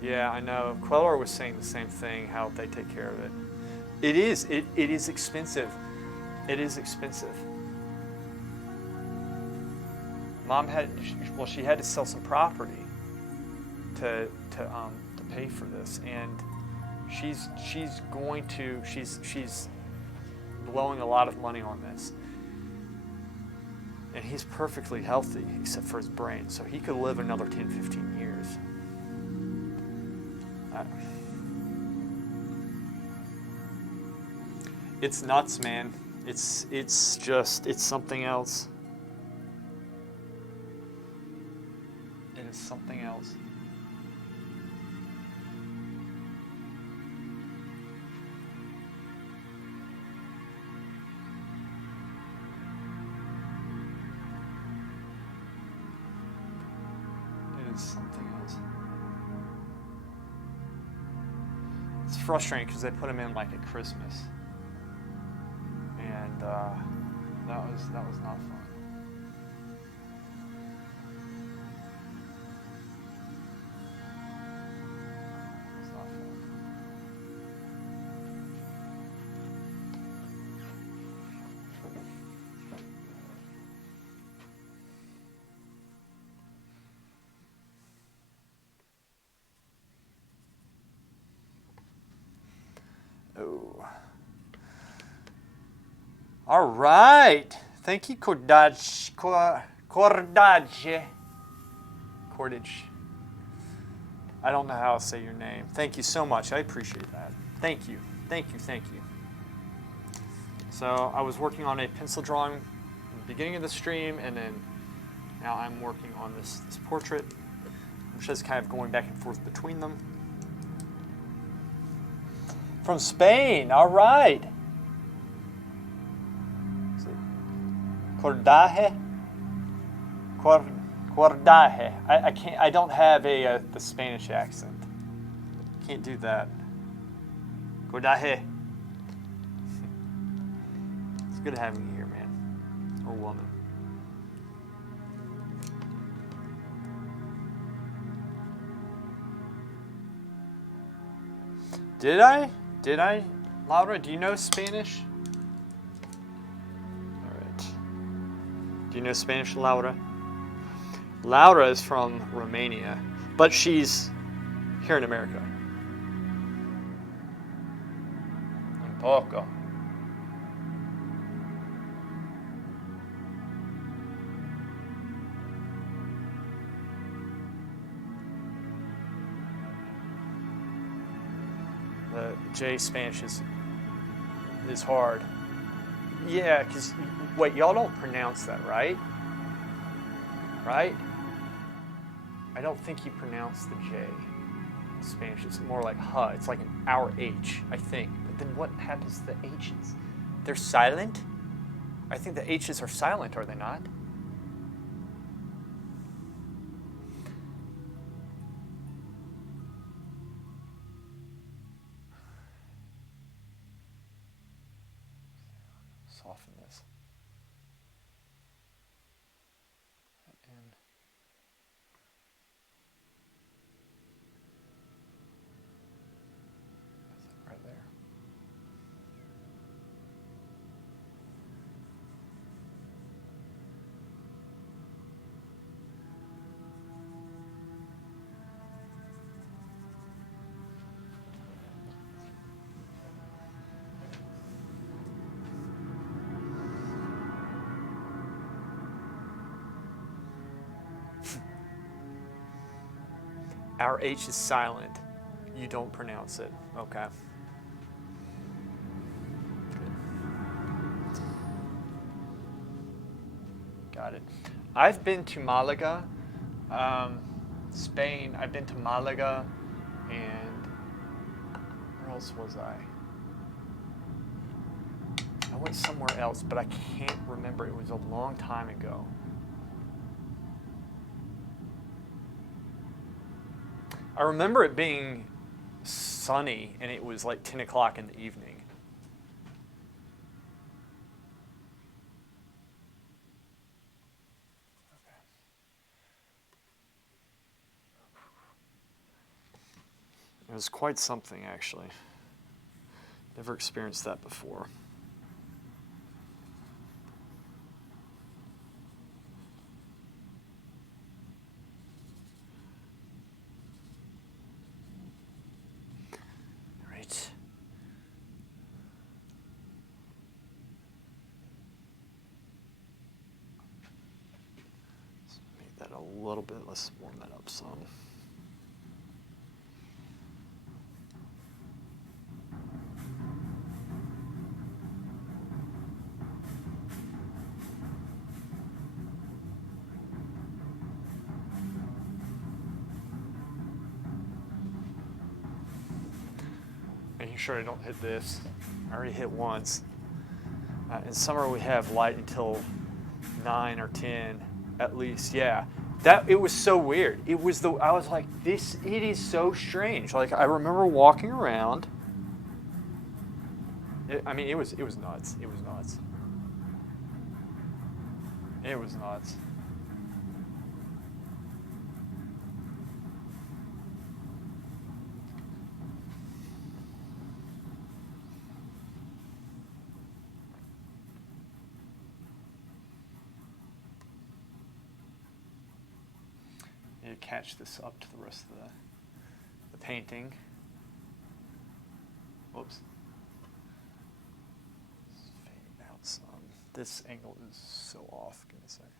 Yeah, I know. Queller was saying the same thing, how they take care of it. It is expensive. It is expensive. Mom she had to sell some property to pay for this, and she's blowing a lot of money on this. And he's perfectly healthy except for his brain, so he could live another 10, 15 years. It's nuts, man. It's something else. It is something else. It is something else. It's frustrating because they put him in like at Christmas. And that was not fun. It was not fun. Oh. All right. Thank you, Cordage. Cordage. I don't know how to say your name. Thank you so much. I appreciate that. Thank you. Thank you. Thank you. So I was working on a pencil drawing in the beginning of the stream, and then now I'm working on this portrait. I'm just kind of going back and forth between them. From Spain. All right. Cordaje. Cordaje. I can't. I don't have the Spanish accent. Can't do that. Cordaje. It's good having you here, man, or woman. Did I? Laura, do you know Spanish? Do you know Spanish, Laura? Laura is from Romania, but she's here in America. Un poco. The J Spanish is hard. Yeah, because, wait, y'all don't pronounce that, right? Right? I don't think you pronounce the J in Spanish. It's more like huh. It's like our H, I think. But then what happens to the H's? They're silent? I think the H's are silent, are they not? Soften this. And right there. Our H is silent. You don't pronounce it. Okay. Good. Got it. I've been to Malaga, Spain. I've been to Malaga, and where else was I? I went somewhere else, but I can't remember. It was a long time ago. I remember it being sunny, and it was like 10 o'clock in the evening. It was quite something, actually. Never experienced that before. Right. Let's make that a little bit. Let's warm that up some. Making sure I don't hit this. I already hit once. In summer we have light until 9 or 10 at least. Yeah, it was so weird. I was like, it is so strange. Like, I remember walking around. It was nuts. It was nuts. It was nuts. You catch this up to the rest of the painting. Whoops. Fade out some. This angle is so off. Give me a second.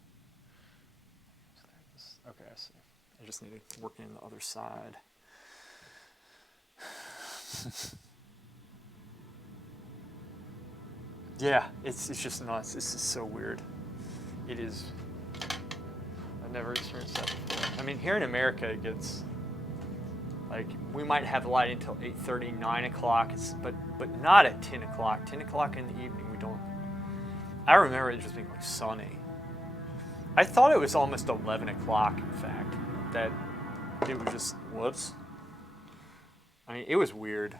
Okay, I see. I just need to work in the other side. Yeah, it's just nuts. This is so weird. It is. I've never experienced that before. I mean, here in America, it gets like, we might have light until 8:30, 9 o'clock, but not at 10 o'clock. 10 o'clock in the evening, we don't. I remember it just being like sunny. I thought it was almost 11 o'clock, in fact, that it was just, whoops. I mean, it was weird.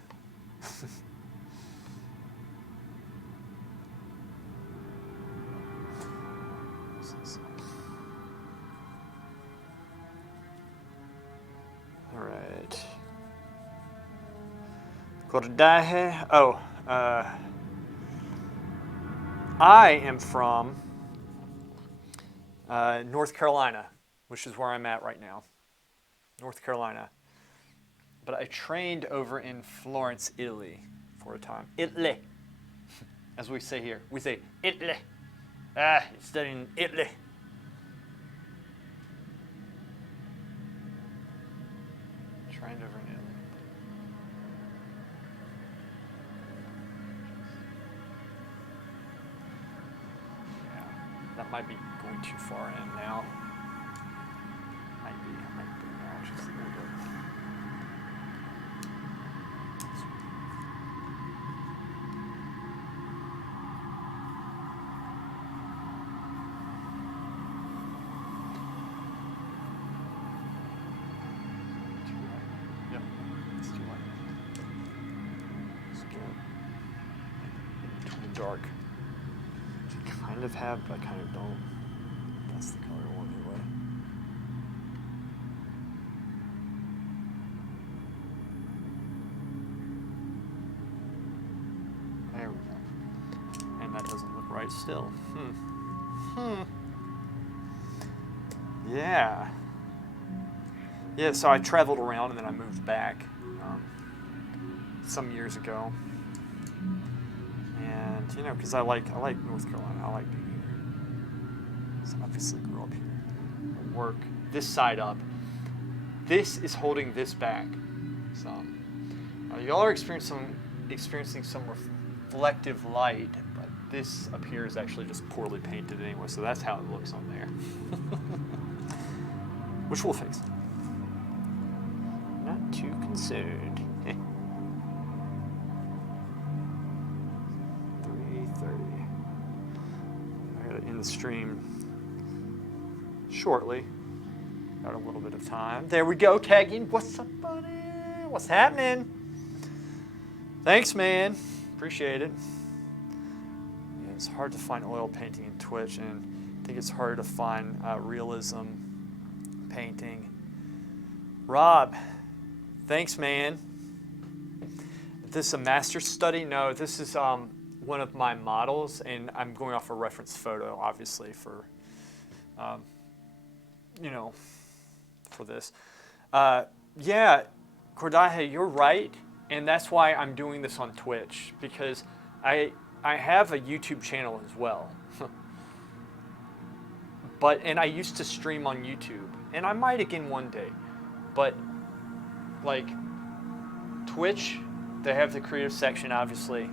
All right. Cordaje. Oh, I am from North Carolina, which is where I'm at right now. North Carolina. But I trained over in Florence, Italy for a time. Italy, as we say here. We say Italy. Studying Italy. Trained over in Italy. Yeah, that might be going too far in now. Might be now just a little bit. Dark. I kind of have, but I kind of don't. That's the color I want anyway. There we go. And that doesn't look right still. Yeah. Yeah, so I traveled around and then I moved back some years ago. And, you know, because I like North Carolina. I like being here. So I obviously grew up here. I work this side up. This is holding this back some. Y'all are experiencing some reflective light, but this up here is actually just poorly painted anyway, so that's how it looks on there. Which we'll fix. Not too concerned. 3:30. I gotta end the stream shortly. Got a little bit of time. There we go, tagging. What's up, buddy? What's happening? Thanks, man. Appreciate it. Yeah, it's hard to find oil painting in Twitch, and I think it's harder to find realism painting. Rob, thanks, man. Is this a master study? No, this is one of my models, and I'm going off a reference photo, obviously, for, for this. Yeah, Cordaje, you're right, and that's why I'm doing this on Twitch, because I have a YouTube channel as well. And I used to stream on YouTube, and I might again one day, but like Twitch, they have the creative section, obviously,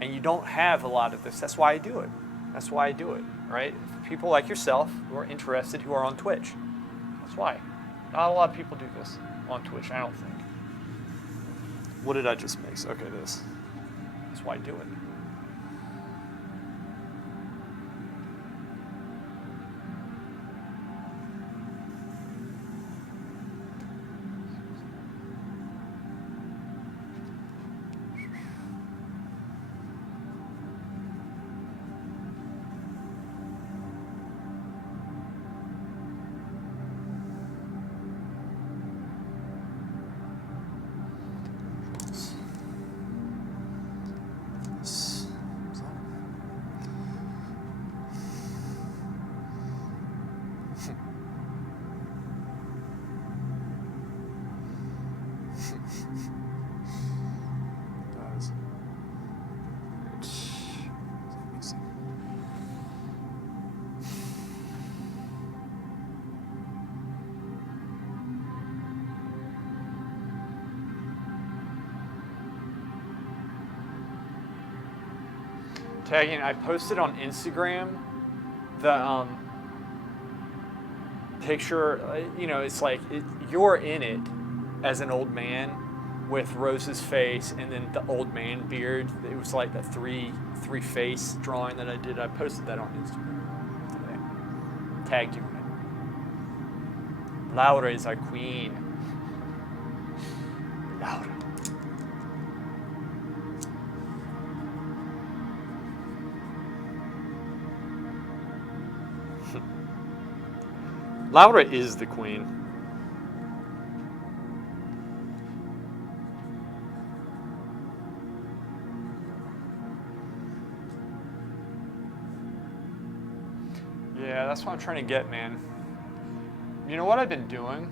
and you don't have a lot of this. That's why I do it. That's why I do it, right? People like yourself who are interested, who are on Twitch. That's why. Not a lot of people do this on Twitch, I don't think. What did I just mix? Okay, this. That's why I do it. Tagging, I posted on Instagram the picture, it's like you're in it as an old man with Rose's face and then the old man beard. It was like the three face drawing that I did. I posted that on Instagram today. Tagged you in it. Laura is our queen. Laura. Laura is the queen. Yeah, that's what I'm trying to get, man. You know what I've been doing?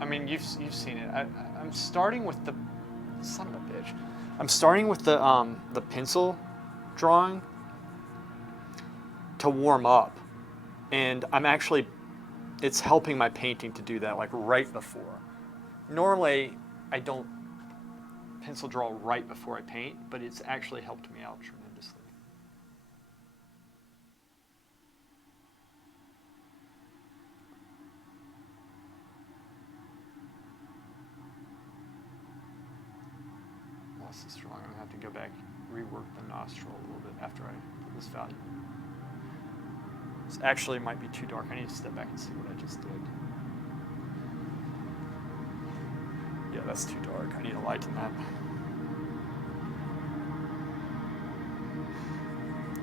I mean, you've seen it. I'm starting with the son of a bitch. I'm starting with the pencil drawing to warm up, and it's helping my painting to do that, like right before. Normally, I don't pencil draw right before I paint, but it's actually helped me out tremendously. Lost this drawing. I'm gonna have to go back, rework the nostril a little bit after I put this value in. This actually might be too dark. I need to step back and see what I just did. Yeah, that's too dark. I need to lighten that.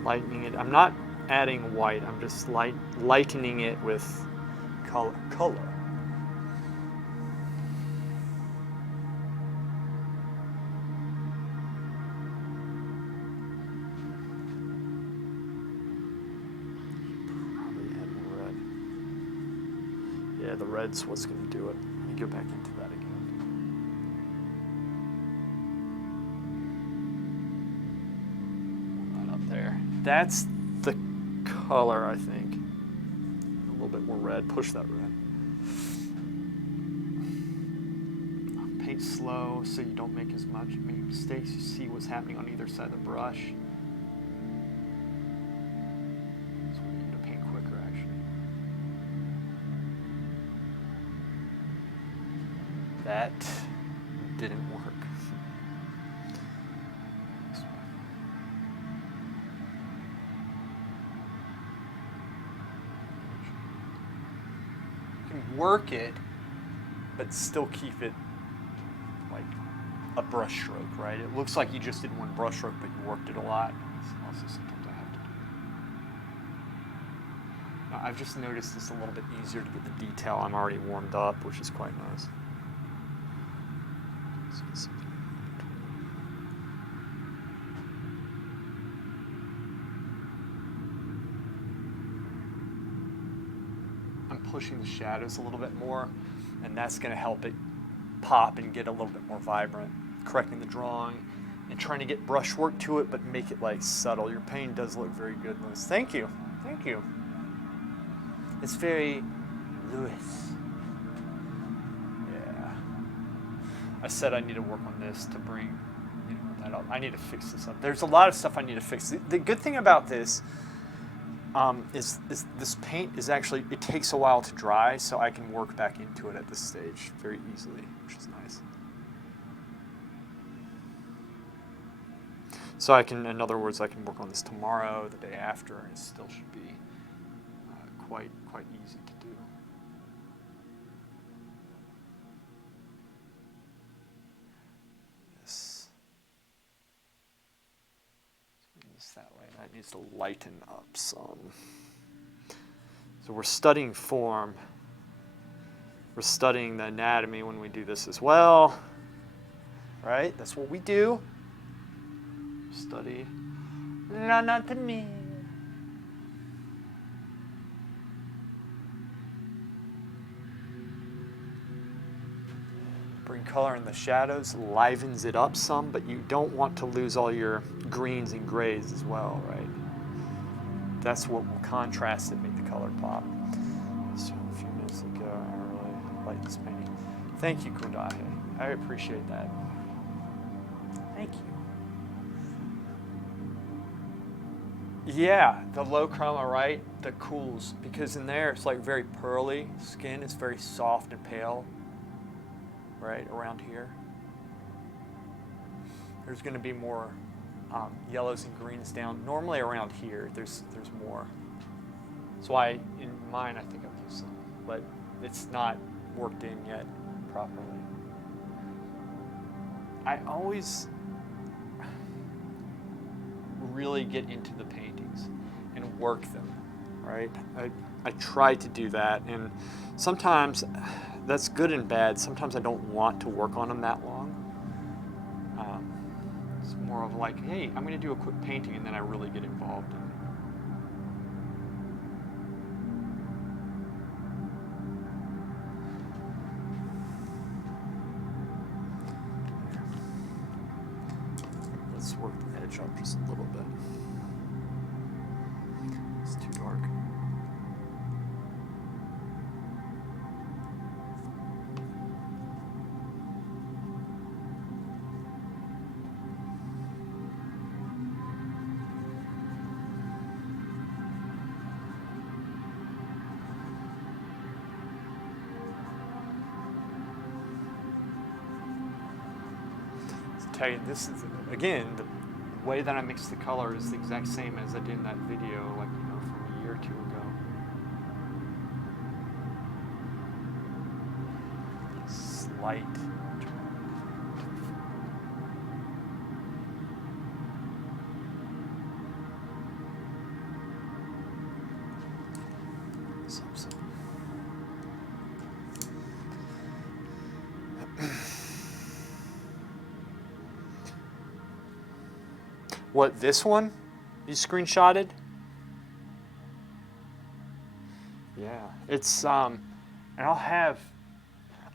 Lightening it. I'm not adding white. I'm just lightening it with color. Yeah, the red's what's going to do it. Let me go back into that again. Right up there. That's the color, I think. A little bit more red. Push that red. Paint slow so you don't make as much mistakes. You see what's happening on either side of the brush. So we need to paint quicker, actually. That didn't work. You can work it but still keep it like a brush stroke, right? It looks like you just did one brush stroke, but you worked it a lot. It's also sometimes I have to do. Now, I've just noticed it's a little bit easier to get the detail. I'm already warmed up, which is quite nice. Let's get something. Pushing the shadows a little bit more, and that's going to help it pop and get a little bit more vibrant. Correcting the drawing and trying to get brushwork to it, but make it like subtle. Your paint does look very good, Lewis. Thank you. Thank you. It's very Lewis. Yeah. I said I need to work on this to bring that up. I need to fix this up. There's a lot of stuff I need to fix. The good thing about this is this paint is actually, it takes a while to dry, so I can work back into it at this stage very easily, which is nice. So I can, in other words, I can work on this tomorrow, the day after, and it still should be quite easy to do. This that way. That needs to lighten up some. So we're studying form. We're studying the anatomy when we do this as well. Right? That's what we do. Study anatomy. Bring color in the shadows, livens it up some, but you don't want to lose all your greens and grays as well, right? That's what will contrast and make the color pop. So a few minutes ago, I really like this painting. Thank you, Kodahe. I appreciate that. Thank you. Yeah, the low chroma, right? The cools, because in there it's like very pearly skin. It's very soft and pale, right around here. There's going to be more yellows and greens down. Normally around here, there's more. That's why in mine I think I'll do some, but it's not worked in yet properly. I always really get into the paintings and work them, right? I try to do that, and sometimes that's good and bad. Sometimes I don't want to work on them that long. It's more of like, hey, I'm going to do a quick painting, and then I really get involved in it. Let's work the edge up just a little bit. It's too dark. Tell you, this is, again, the way that I mix the color is the exact same as I did in that video, like, from a year or two ago. Slight. What, this one you screenshotted? Yeah, it's and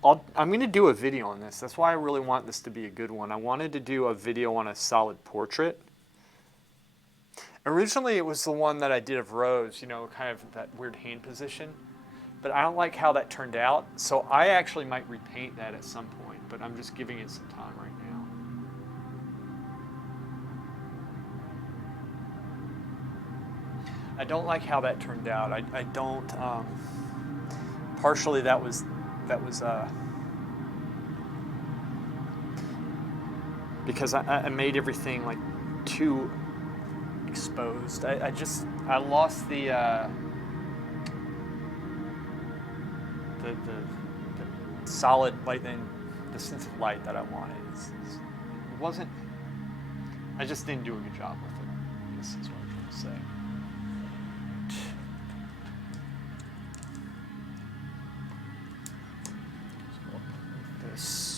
I'm going to do a video on this. That's why I really want this to be a good one. I wanted to do a video on a solid portrait. Originally, it was the one that I did of Rose, kind of that weird hand position. But I don't like how that turned out, so I actually might repaint that at some point, but I'm just giving it some time right now. I don't like how that turned out. I don't. Partially, that was because I made everything like too exposed. I lost the solid light and the sense of light that I wanted. It wasn't, I just didn't do a good job with it. This is what I'm trying to say. This.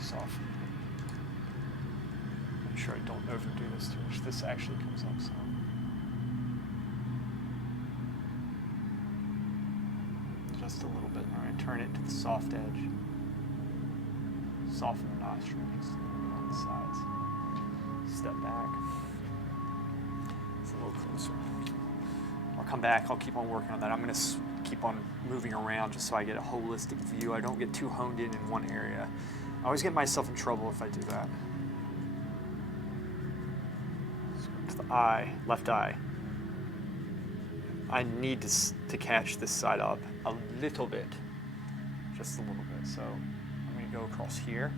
Soften. Make sure I don't overdo this too much. This actually comes up some. Just a little bit. All right, turn it to the soft edge. Soften the nostril just a little bit on the sides. Step back. It's a little closer. I'll come back. I'll keep on working on that. I'm going to keep on moving around just so I get a holistic view. I don't get too honed in one area. I always get myself in trouble if I do that. Let's go to the eye, left eye. I need to catch this side up a little bit, just a little bit. So I'm going to go across here,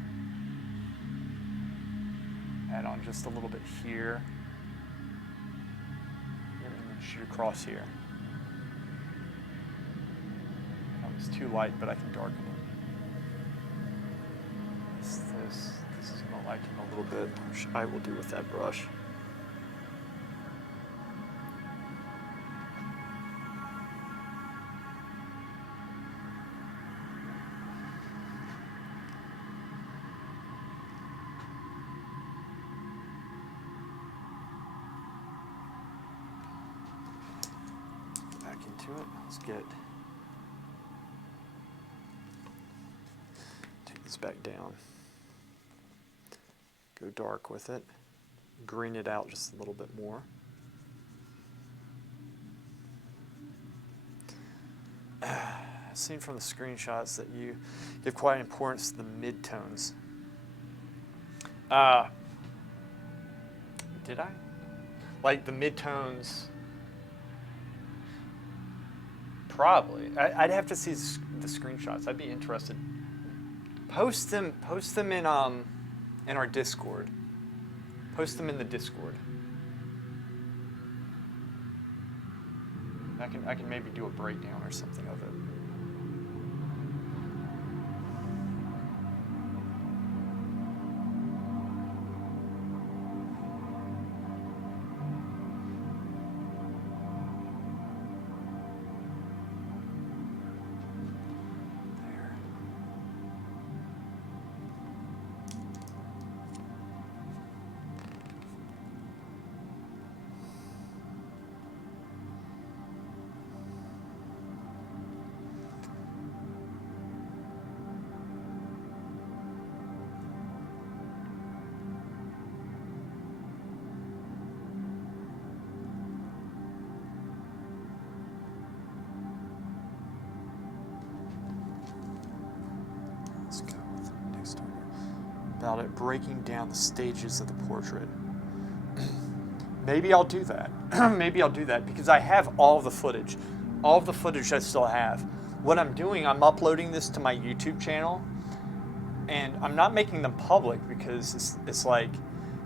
add on just a little bit here, and then shoot across here. That was too light, but I can darken it. This is going to lighten a little bit, which I will do with that brush. Back into it. Let's take this back down. Go dark with it, green it out just a little bit more. I've seen from the screenshots that you give quite importance to the midtones. Did I? Like the midtones? Probably. I'd have to see the screenshots. I'd be interested. Post them in our Discord. Post them in the Discord. I can maybe do a breakdown or something of it. About it breaking down the stages of the portrait. Maybe I'll do that. Maybe I'll do that because I have all the footage. All of the footage I still have. What I'm doing, I'm uploading this to my YouTube channel and I'm not making them public because it's like,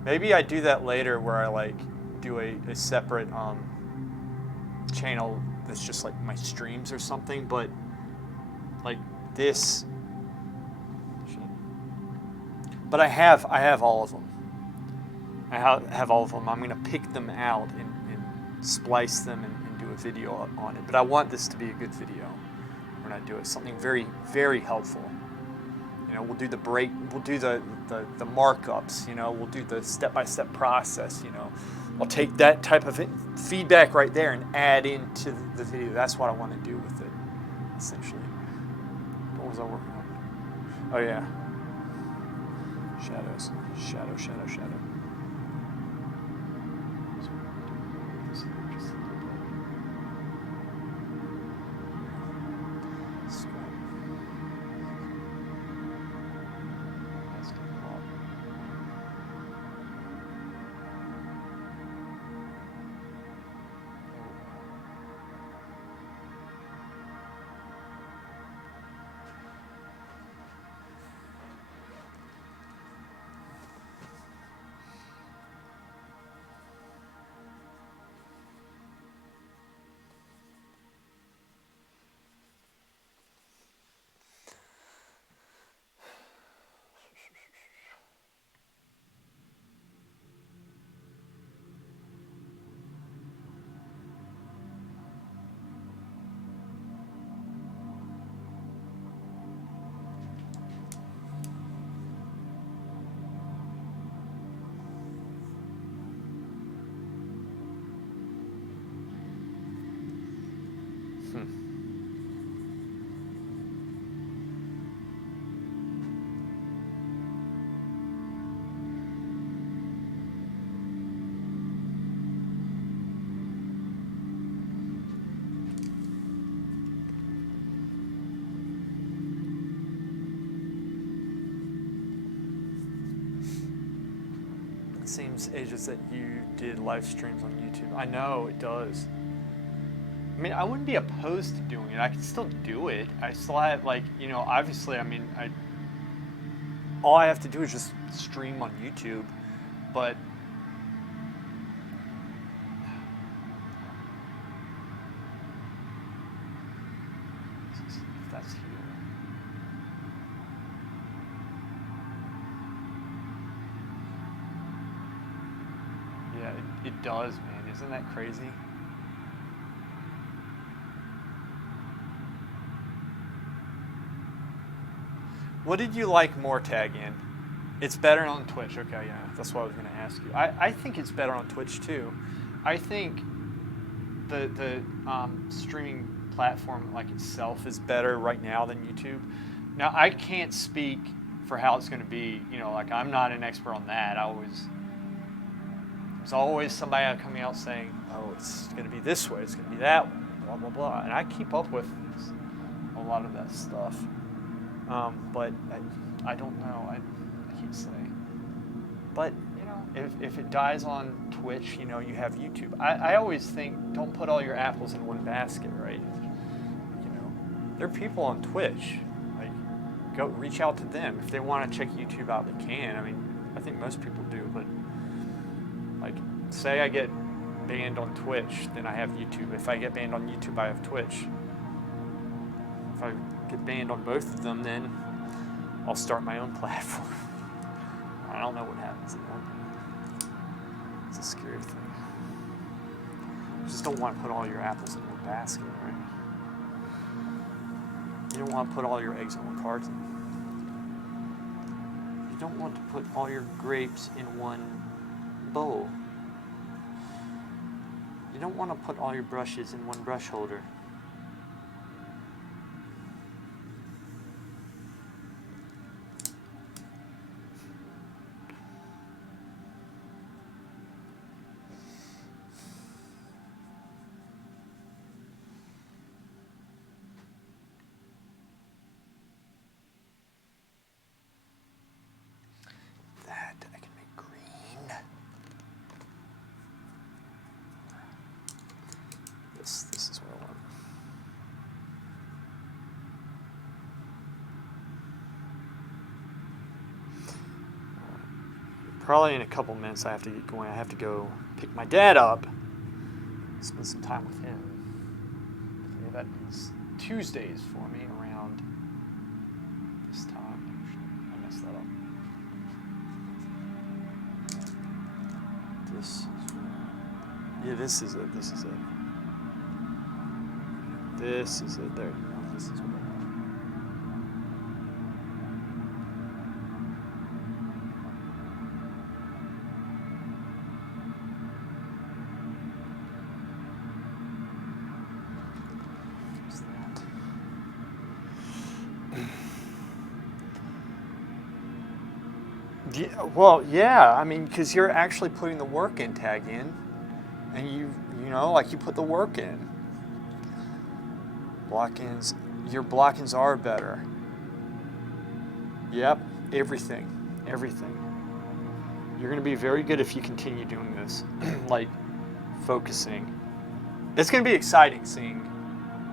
maybe I do that later where I like do a separate channel that's just like my streams or something, but like this. But I have all of them. I have all of them. I'm going to pick them out and splice them and do a video on it. But I want this to be a good video when I do it. Something very, very helpful. You know, we'll do the we'll do the markups. You know, we'll do the step-by-step process. You know, I'll take that type of feedback right there and add into the video. That's what I want to do with it, essentially. What was I working on? Oh yeah. Shadows. Shadow. So seems, Aegis, that you did live streams on YouTube. I know it does. I mean, I wouldn't be opposed to doing it. I could still do it. I still have, like, you know, obviously, I mean, all I have to do is just stream on YouTube, but if that's here. Yeah, it does, man. Isn't that crazy? What did you like more, Tag In? It's better on Twitch. Okay, yeah, that's what I was going to ask you. I think it's better on Twitch too. I think the streaming platform like itself is better right now than YouTube. Now, I can't speak for how it's going to be. You know, like I'm not an expert on that. There's always somebody coming out saying, "Oh, it's going to be this way. It's going to be that way." Blah blah blah. And I keep up with a lot of that stuff. But I don't know. I can't say. But you know, if it dies on Twitch, you know, you have YouTube. I always think don't put all your apples in one basket, right? You know, there are people on Twitch. Like, go reach out to them if they want to check YouTube out. They can. I mean, I think most people do. But like, say I get banned on Twitch, then I have YouTube. If I get banned on YouTube, I have Twitch. If I get banned on both of them, then I'll start my own platform. I don't know what happens. It's a scary thing. You just don't want to put all your apples in one basket, right? You don't want to put all your eggs in one carton. You don't want to put all your grapes in one bowl. You don't want to put all your brushes in one brush holder. This is what I want. Probably in a couple minutes I have to get going. I have to go pick my dad up, spend some time with him. Okay, that means Tuesdays for me around this time. I messed that up. This is yeah, this is it. This is it. This is it. There you go. This is what I want. What's that? Yeah, well, yeah. I mean, because you're actually putting the work in, Tag In, and you know, like you put the work in. Block-ins, your block-ins are better. Yep, everything. You're going to be very good if you continue doing this, like focusing. It's going to be exciting seeing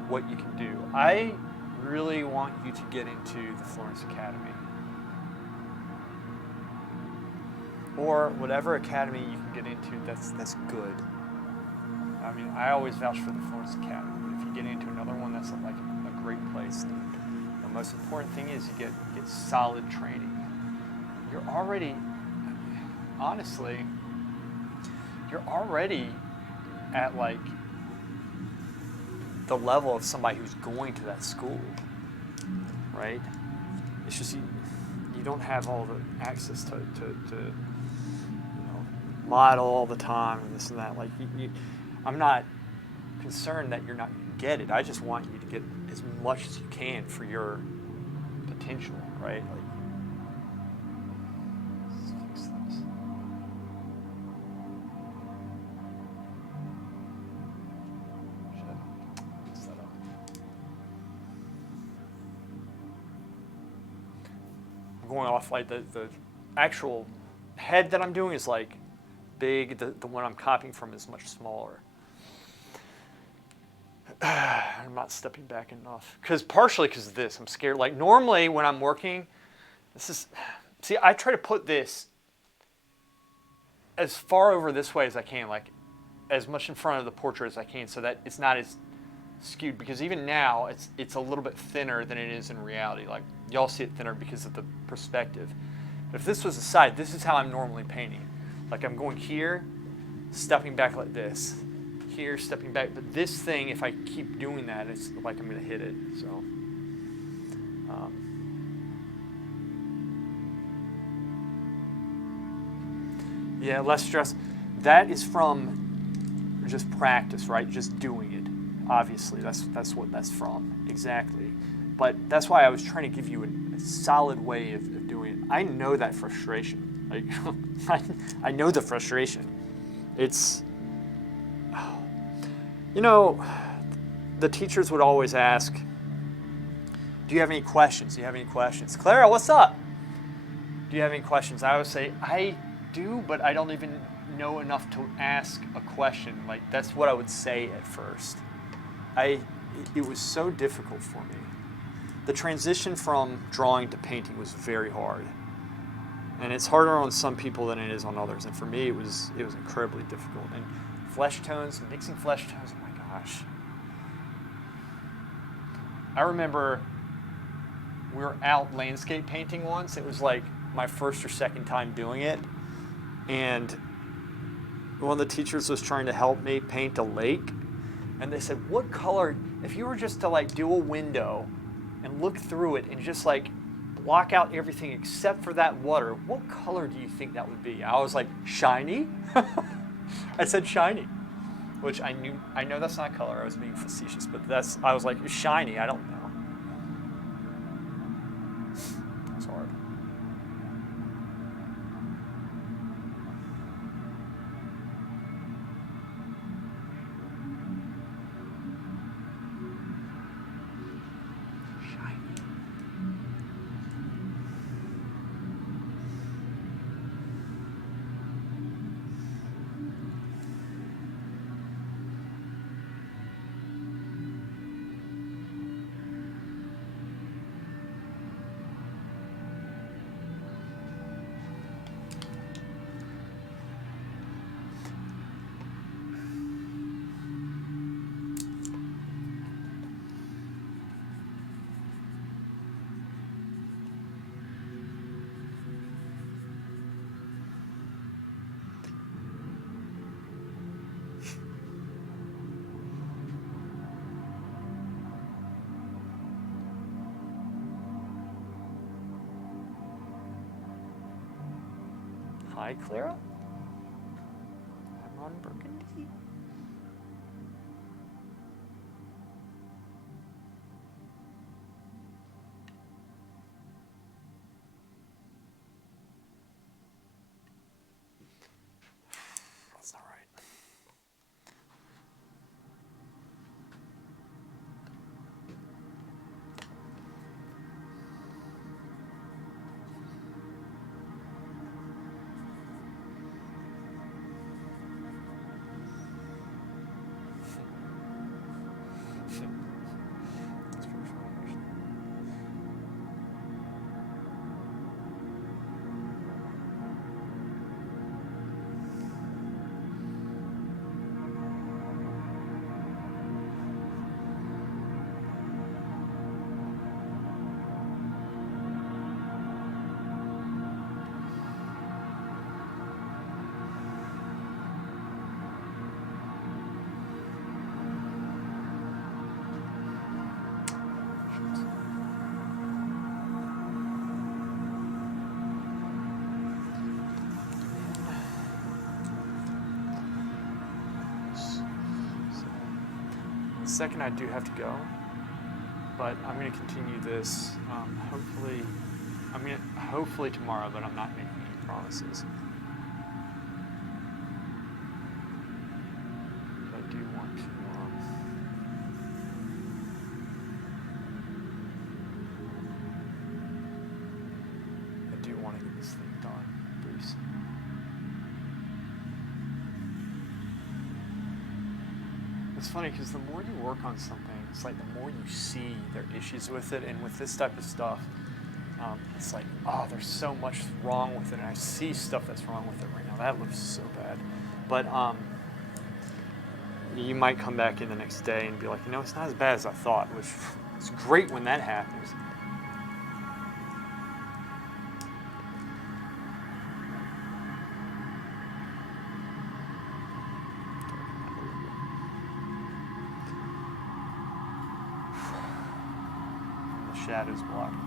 what you can do. I really want you to get into the Florence Academy. Or whatever academy you can get into that's good. I mean, I always vouch for the Florence Academy. If you get into another one, that's like a great place. The most important thing is you get solid training. You're already, honestly, you're already at like the level of somebody who's going to that school, right? It's just you don't have all the access to model all the time and this and that. Like I'm not concerned that you're not going to get it. I just want you to get as much as you can for your potential, right? Like, let's fix this. Should I mix that up? I'm going off like the actual head that I'm doing is like big. The one I'm copying from is much smaller. I'm not stepping back enough. Partially because of this. I'm scared. Like normally when I'm working, see, I try to put this as far over this way as I can, like as much in front of the portrait as I can so that it's not as skewed, because even now it's a little bit thinner than it is in reality. Like y'all see it thinner because of the perspective. But if this was a side, this is how I'm normally painting. Like I'm going here, stepping back like this. Here, stepping back. But this thing, if I keep doing that, it's like I'm going to hit it. So, yeah, less stress. That is from just practice, right? Just doing it. Obviously, that's what that's from. Exactly. But that's why I was trying to give you a solid way of doing it. I know that frustration. Like, I know the frustration. It's... You know, the teachers would always ask, do you have any questions? Do you have any questions? Clara, what's up? Do you have any questions? I always say, I do, but I don't even know enough to ask a question. Like, that's what I would say at first. It was so difficult for me. The transition from drawing to painting was very hard. And it's harder on some people than it is on others. And for me, it was incredibly difficult. And flesh tones, mixing flesh tones, oh my gosh. I remember we were out landscape painting once. It was like my first or second time doing it. And one of the teachers was trying to help me paint a lake. And they said, what color, if you were just to like do a window and look through it and just like block out everything except for that water, what color do you think that would be? I was like, shiny? I said shiny, which I know that's not color. I was being facetious, but I was like, shiny, I don't know. It's hard. Hi, Clara. I'm on Burgundy. That's not right. Second, I do have to go, but I'm going to continue this. Hopefully tomorrow, but I'm not making any promises. But I do want to. I do want to get this thing done, Bruce. It's funny because the more you work on something, it's like the more you see their issues with it. And with this type of stuff, it's like, oh, there's so much wrong with it. And I see stuff that's wrong with it right now. That looks so bad. But you might come back in the next day and be like, it's not as bad as I thought, which is great when that happens. Shadows blocking me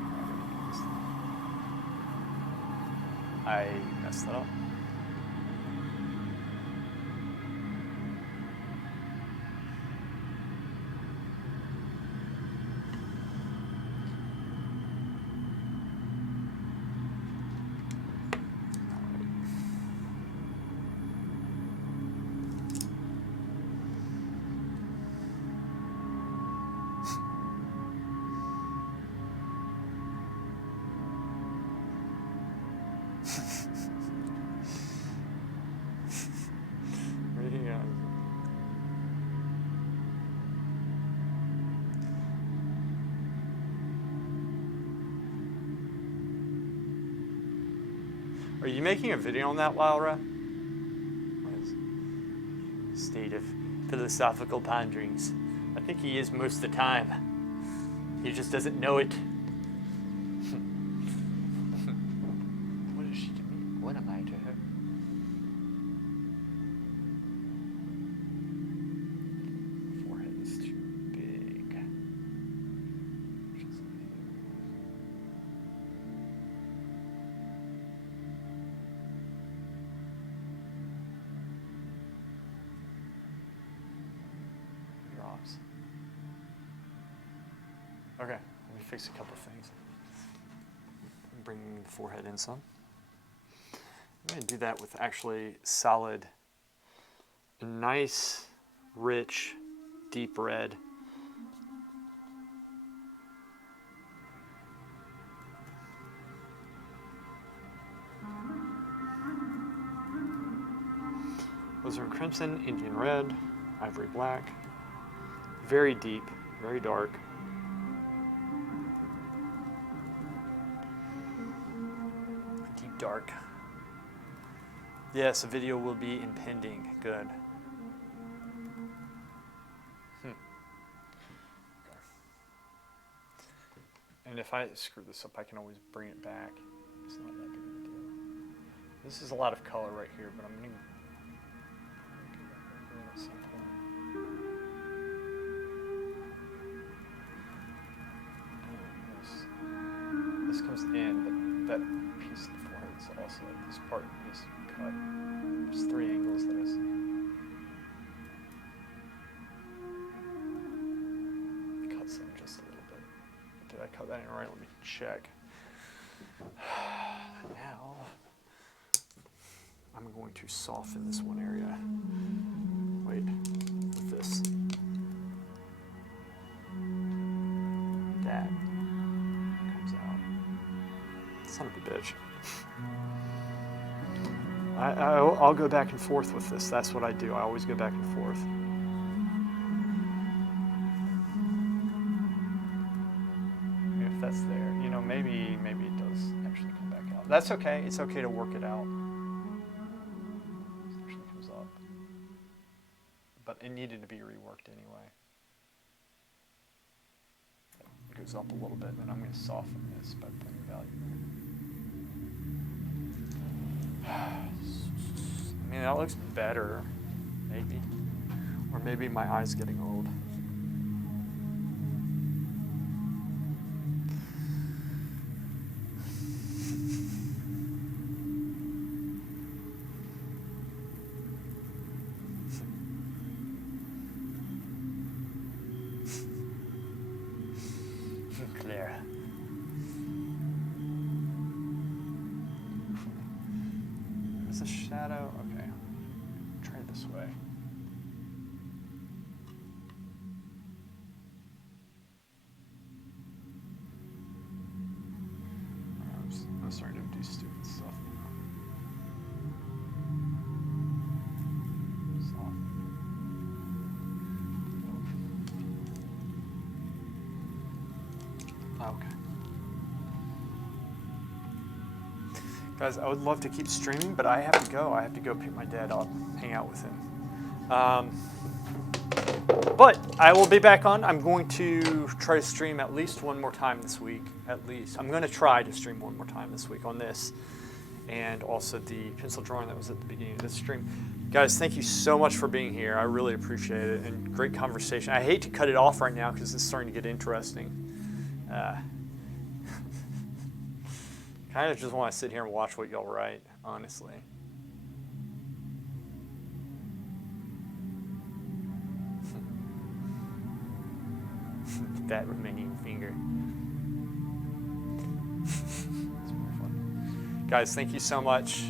right. I messed that up. Are you making a video on that, Laura? State of philosophical ponderings. I think he is most of the time. He just doesn't know it. What is she to me? What am I to her? Forehead is too big. Drops. Okay, let me fix a couple things. Bring the forehead in some. I'm going to do that with actually solid, nice, rich, deep red. Those are crimson, Indian red, ivory black. Very deep, very dark. Deep dark. Yes, a video will be impending. Good. Okay. And if I screw this up, I can always bring it back. It's not that big of a deal. This is a lot of color right here, but I'm going to go back at some point. This comes in, but that piece of the forehead is also, this part is cut. There's 3 angles that I see. I cut some just a little bit. Did I cut that in right? Let me check. Now, I'm going to soften this one area. Wait, with this. That comes out. Son of a bitch. I'll go back and forth with this. That's what I do. I always go back and forth. If that's there, maybe it does actually come back out. That's okay. It's okay to work it out. It actually comes up, but it needed to be reworked anyway. It goes up a little bit, and I'm going to soften this by putting value there. I mean, that looks better, maybe. Or maybe my eye's getting old. Clear. There's a shadow. Okay. Try it this way. I'm starting to do stupid stuff now. Soft. Okay. Guys, I would love to keep streaming, but I have to go. I have to go pick my dad up, hang out with him. But I will be back on. I'm going to try to stream at least one more time this week. At least. I'm going to try to stream one more time this week on this. And also the pencil drawing that was at the beginning of this stream. Guys, thank you so much for being here. I really appreciate it. And great conversation. I hate to cut it off right now because it's starting to get interesting. Kind of just want to sit here and watch what y'all write, honestly. That remaining finger. It's very fun. Guys, thank you so much.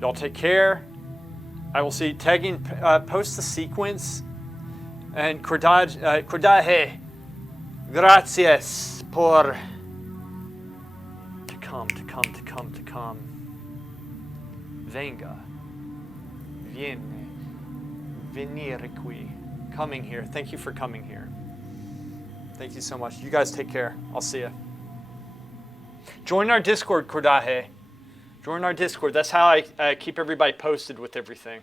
Y'all take care. I will see tagging, post the sequence. And Cordaje, gracias por to come. Venga. Viene. Venire qui. Coming here. Thank you for coming here. Thank you so much. You guys take care. I'll see you. Join our Discord, Cordaje. Join our Discord. That's how I keep everybody posted with everything.